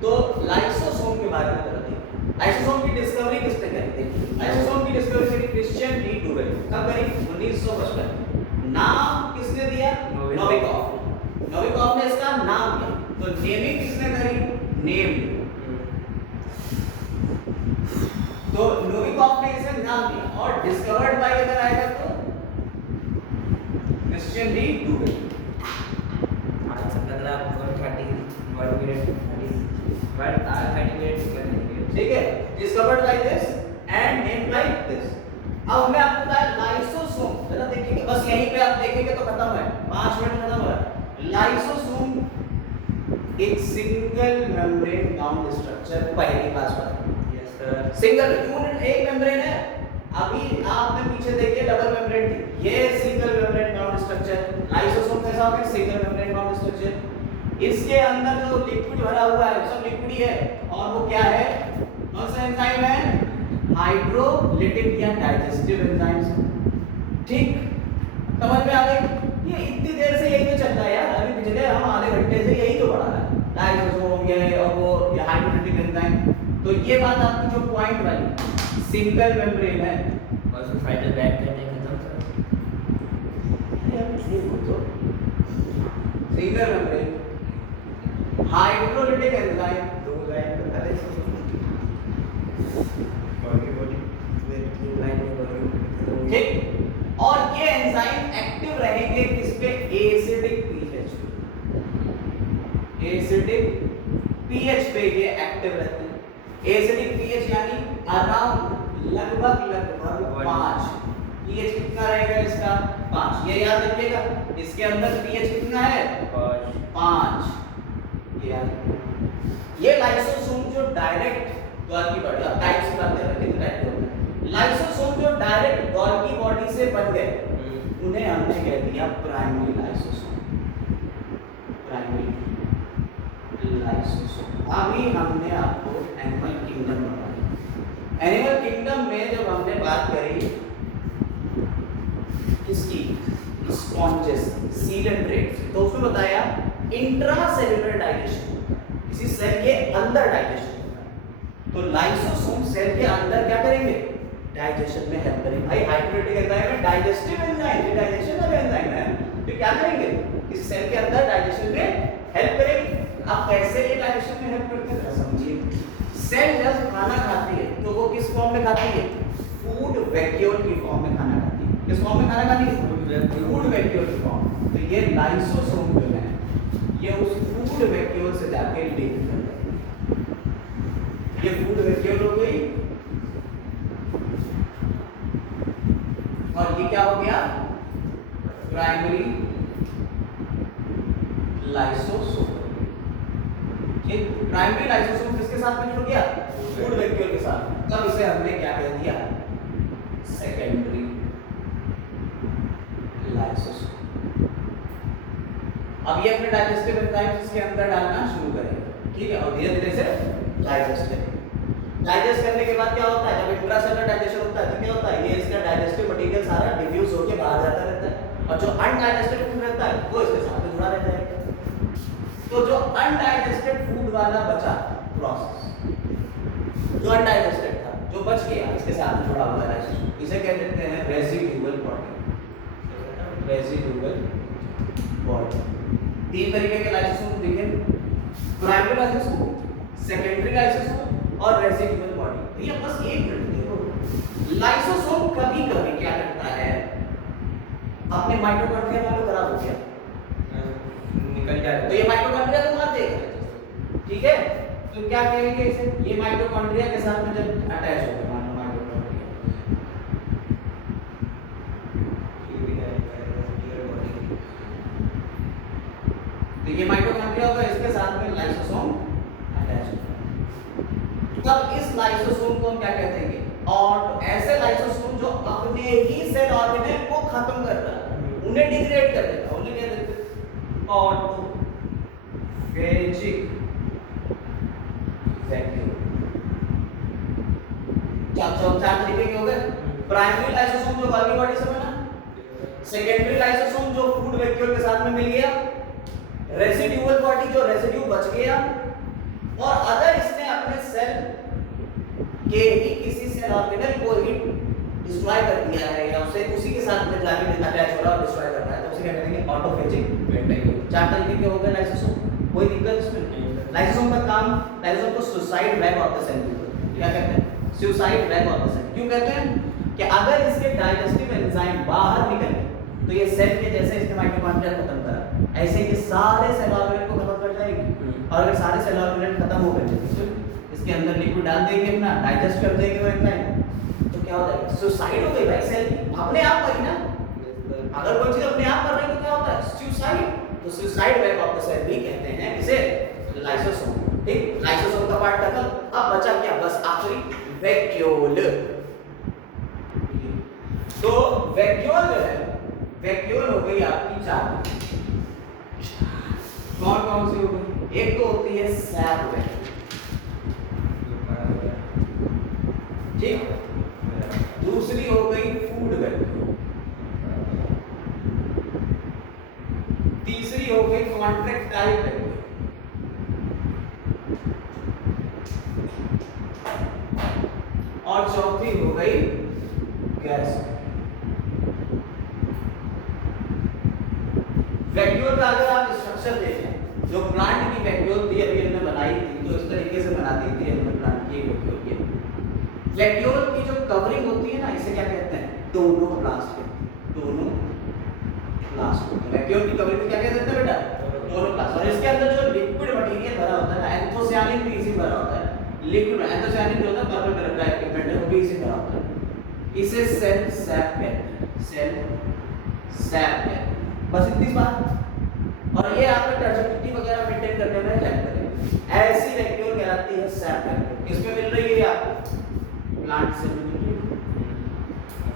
तो लाइसोसोम के बारे में बताइए, लाइसोसोम की डिस्कवरी किसने करी? देखिए लाइसोसोम की डिस्कवरी करी क्रिश्चियन डी डुवेल। कब करी? 1955। नाम किसने दिया? नोविकोव। नोविकोव ने इसका नाम दिया। तो नेमिंग किसने करी? नेम। तो नोविकोव ने इसे नाम दिया और डिस्कवर्ड बाय अगर आएगा तो क्रिश्चियन डी डुवेल। ठीक है, discovered by this and named by this. अब हमने आपको बताया लाइसोसोम, जरा देखिए बस यहीं पे आप देखेंगे तो खत्म है, 5 मिनट खत्म हो रहा है। लाइसोसोम एक सिंगल मेम्ब्रेन बाउंड स्ट्रक्चर, पहली क्लास पर। Yes sir. सिंगल यूनिट, एक मेम्ब्रेन है। अभी आपने पीछे देखिए डबल मेम्ब्रेन थी, ये single membrane bound structure. Lysosome कैसा होगा? Single membrane bound structure. इसके अंदर जो लिक्विड भरा हुआ है सब लिक्विड ही है, और वो क्या है? कौन सा एंजाइम है? हाइड्रोलिटिक या डाइजेस्टिव एंजाइम्स। ठीक, समझ में आ गई? ये इतनी देर से यही तो चल रहा है यार, अभी पिछले हम आधे घंटे से यही तो पढ़ा रहा है, लाइसोसोम ये और वो ये हाइड्रोलिटिक एंजाइम। तो ये बात आपकी जो पॉइंट वाली सिंगल मेम्ब्रेन है, और उसको फाइनल बैक करने खत्म सर। यार ये तो सिंगल मेम्ब्रेन हाइड्रोलिटिक एंजाइम। दो लाइन बता दे। ठीक, और ये एंजाइम एक्टिव रहेंगे किस पे? एसिडिक पीएच पे। एसिडिक पीएच पे ये एक्टिव रहते हैं। एसिडिक पीएच यानी अराउंड लगभग 5। पीएच कितना रहेगा इसका? 5। ये याद रखिएगा, इसके अंदर पीएच कितना है? 5। ये लाइसोसोम जो डायरेक्ट गोल्गी बॉडी, अब टाइप से बात कर रहे हैं, कितने टाइप के होते हैं। लाइसोसोम जो डायरेक्ट गोल्गी बॉडी से बन गए, उन्हें हमने कह दिया प्राइमरी लाइसोसोम। Primary lysosome. अभी हमने आपको एनिमल किंगडम बताया। एनिमल किंगडम में जब हमने बात करी किसकी? स्पॉन्जेस, सीलेंट्रेट्स, तो उसमें बताया इंट्रासेल्युलर डाइजेशन, किसी सेल के अंदर डाइजेशन होता है। तो लाइसोसोम सेल के अंदर क्या करेंगे? डाइजेशन में हेल्प करेंगे। भाई हाइड्रोलिटिक एंजाइम है, डाइजेस्टिव एंजाइम, ये डाइजेशन वाले एंजाइम है, तो क्या करेंगे? इस सेल के अंदर डाइजेशन में हेल्प करेंगे। अब कैसे ये डाइजेशन में हेल्प करते हैं समझिए। सेल जब खाना खाती है तो वो किस फॉर्म में खाती है? फूड वैक्यूल की फॉर्म में खाना खाती है। किस फॉर्म में खाना खाती है? फूड वैक्यूल की फॉर्म। तो ये लाइसोसोम जो है ये उस फूड वैक्यूल से जाके लिंक करते हैं। ये फूड वैक्यूल हो गई, और ये क्या हो गया? Primary lysosome. ठीक, प्राइमरी लाइसोसोम किसके साथ में जुड़ गया? फूड वैक्यूल के साथ। तब इसे हमने क्या कह दिया? Secondary lysosome. अब ये अपने डाइजेस्टिव एंजाइम्स इसके अंदर डालना शुरू करेंगे, ठीक है, और धीरे धीरे से डाइजेस्ट करेंगे। डाइजेस्ट करने के बाद क्या होता है? जब इंट्रासेलुलर डाइजेशन होता है तो क्या होता है? ये इसका डाइजेस्टिव मटेरियल सारा डिफ्यूज होकर बाहर जाता रहता है। और जो अनडाइजेस्टेड फूड रहता है वो इसके साथ में जुड़ा रह जाएगा। तो जो अनडाइजेस्टेड फूड वाला बचा प्रोसेस, जो अनडाइजेस्टेड था, जो बच गया इसके साथ में जुड़ा हुआ है, इसे क्या कहते हैं? Residual body. Residual body. तीन तरीके के लाइसोसोम दिखे, प्राइमरी लाइसोसोम, सेकेंडरी लाइसोसोम और रेसिड्यूअल बॉडी। भैया बस एक मिनट देखो, लाइसोसोम कभी कभी क्या करता है, अपने माइटोकॉन्ड्रिया में तो खराब हो गया, निकल जाता है, तो ये माइटोकॉन्ड्रिया तो मार देगा, ठीक है? तो क्या कहेंगे इसे? ये माइटोकॉन्ड्रिया के साथ में जब अटैच हो गया माइटोकॉन्ड्रिया, तो ये माइटोकॉन्ड्रिया होगा, इसके साथ में लाइसोसोम अटैच होगा। तब इस लाइसोसोम को हम क्या कहते हैं? और ऐसे लाइसोसोम जो अपने ही सेल ऑर्गेनेल को खत्म कर रहा है, उन्हें डिग्रेड कर देता है, उन्हें क्या कहते हैं? ऑटोफेजिक वैक्यूल। चार तरीके के हो गए। प्राइमरी लाइसोसोम जो बाकी बॉडी से बना, सेकेंडरी लाइसोसोम जो फूड वैक्यूल के साथ में मिल गया, रेसिड्यूअल बॉडी जो रेसिड्यू बच गया, और अगर इसने अपने सेल के ही किसी सेल ऑर्गेनेल को ही डिस्ट्रॉय कर दिया है या उसे उसी के साथ में जाके अटैच हो रहा है और डिस्ट्रॉय कर रहा है, तो उसे क्या कहेंगे? ऑटोफेजिक वैक्यूल। चार तरीके के हो गए लाइसोसोम, कोई दिक्कत इसमें नहीं। लाइसोसोम का काम, लाइसोसोम को सुसाइड वैग ऑफ द सेल क्या कहते हैं? सुसाइड वैग ऑफ द सेल। क्यों कहते हैं? कि अगर इसके डाइजेस्टिव एंजाइम बाहर निकल गए तो ये सेल के जैसे इसके माइटोकॉन्ड्रिया खत्म करा, ऐसे ये सारे सेल ऑर्गेनेल को खत्म कर जाएगी। और अगर सारे सेल ऑर्गेनेल खत्म हो गए तो इसके अंदर लिक्विड डाल देंगे, अपना डाइजेस्ट कर देंगे वो एंजाइम, तो क्या हो जाएगा? सुसाइड हो गई भाई सेल की, अपने आप हुई ना। अगर कोई चीज अपने आप कर रही है तो क्या होता है? सुसाइड। तो सुसाइड वैग ऑफ द सेल भी कहते हैं इसे लाइसोसोम। ठीक, लाइसोसोम का पार्ट खत्म। अब बचा क्या? बस आखिरी वैक्यूल। तो वैक्यूल जो है, वैक्यूल हो गई आपकी चार। कौन कौन सी हो गई? एक तो होती है सैप वैक्यूल, ठीक, दूसरी हो गई फूड वैक्यूल, तीसरी हो गई कॉन्ट्रैक्टाइल वैक्यूल, और चौथी हो गई गैस वैक्यूल का। अगर आप स्ट्रक्चर देखें, जो प्लांट की वैक्यूल थी अभी हमने बनाई थी, तो इस तरीके से बनाती थी हमने प्लांट की वैक्यूल की। वैक्यूल की जो कवरिंग होती है ना, इसे क्या कहते हैं? टोनोप्लास्ट कहते हैं। टोनोप्लास्ट। वैक्यूल की कवरिंग को क्या कहते हैं बेटा? टोनोप्लास्ट। और इसके अंदर जो लिक्विड मटेरियल भरा होता है ना, एंथोसियानिन भी इसी भरा होता है। लिक्विड एंथोसियानिन जो होता है पर्पल कलर का इक्विपमेंट है, वो भी इसी भरा होता है। इसे सेल सैप कहते हैं। सेल सैप कहते हैं। बस इतनी बात। और ये आपका टर्जिडिटी वगैरह मेंटेन करने में हेल्प करेगा। ऐसी वैक्यूल कहलाती है सैप वैक्यूल। किसमें मिल रही है आपको? प्लांट से मिल रही है।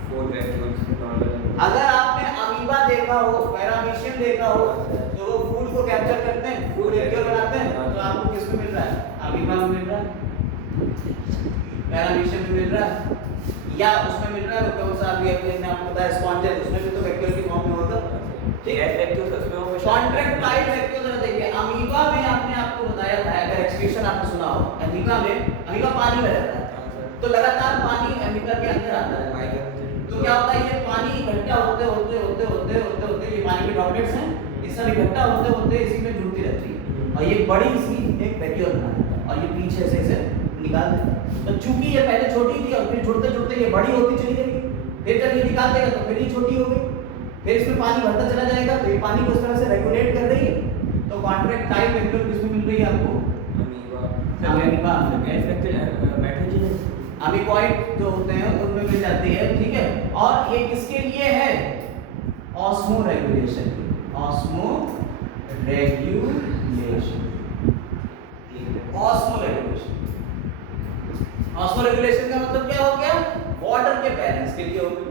फूड वैक्यूल से नॉर्मल। अगर आपने अमीबा देखा हो, पैरामीशियम देखा हो, तो वो फूड को कैप्चर करते हैं, फूड वैक्यूल बनाते हैं, तो आपको किसमें मिल रहा है? अमीबा में मिल रहा है, पैरामीशियम में मिल रहा है, या उसमें मिल रहा है कौन सा? अभी अपने आपको पता है स्पॉन्ज है, उसमें भी तो वैक्यूल की फॉर्म में होगा। ठीक है, वैक्यूल उसमें वो कॉन्ट्रैक्टाइल वैक्यूल जरा देखिए। अमीबा में आपने आपको बताया था, अगर एक्सक्रीशन आपने सुना हो, अमीबा में, अमीबा पानी में रहता है, तो लगातार पानी अमीबा के अंदर आता है। तो क्या होता है? ये पानी इकट्ठा होते होते होते होते होते होते ये पानी के ड्रॉपलेट्स हैं, ये सब इकट्ठा होते होते इसी में जुड़ती रहती है, और ये बड़ी सी एक वैक्यूल बना देता है, और ये पीछे से इसे निकाल देता है। तो चूंकि ये पहले छोटी थी और फिर जुड़ते जुड़ते ये बड़ी होती चली गई, फिर जब ये निकाल देगा तो फिर ये छोटी हो गई, फिर इसमें पानी भरता चला जाएगा, तो ये पानी को इस तरह से रेगुलेट कर रही है। तो कॉन्ट्रैक्टाइल वैक्यूल किसमें मिल रही है आपको? अमीबा। गैस वैक्यूल मेट्रोजेनिस, अमीबॉइड जो होते हैं उनमें मिल जाती है। ठीक है, और ये किसके लिए है? Osmo regulation. Osmo regulation. Osmo regulation. Osmo regulation का मतलब क्या हो गया? वाटर के बैलेंस के लिए हो गया।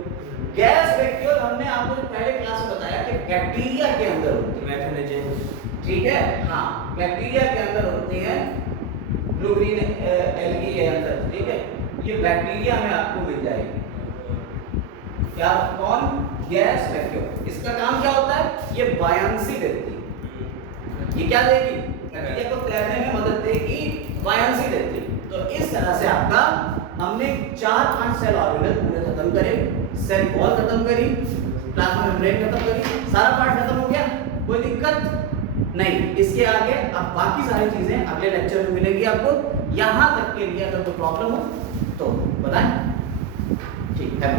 गैस वैक्यूल हमने आपको पहले क्लास में बताया कि बैक्टीरिया के अंदर होती है। मेट्रोजेनिस, ठीक है, हाँ, बैक्टीरिया के अंदर होती है, ब्लू ग्रीन एल्गी के अंदर। ठीक है, ये बैक्टीरिया में आपको मिल जाएगी। क्या? कौन? Gas vacuole. इसका इसका काम क्या होता है? ये बायांसी देती है। ये क्या देगी? प्रक्रिया को तैरने में मदद देगी, बायांसी देती है। तो इस तरह से आपका हमने 4-5 सेल ऑर्गेनल पूरे खत्म करे, सेल वॉल खत्म करी, प्लाज्मा मेम्ब्रेन खत्म करी, सारा पार्ट खत्म हो गया, कोई दिक्कत नहीं। इसके आगे अब बाकी सारी चीजें अगले लेक्चर में मिलेगी आपको। यहां तक के लिए अगर कोई प्रॉब्लम हो तो बताएं। ठीक है,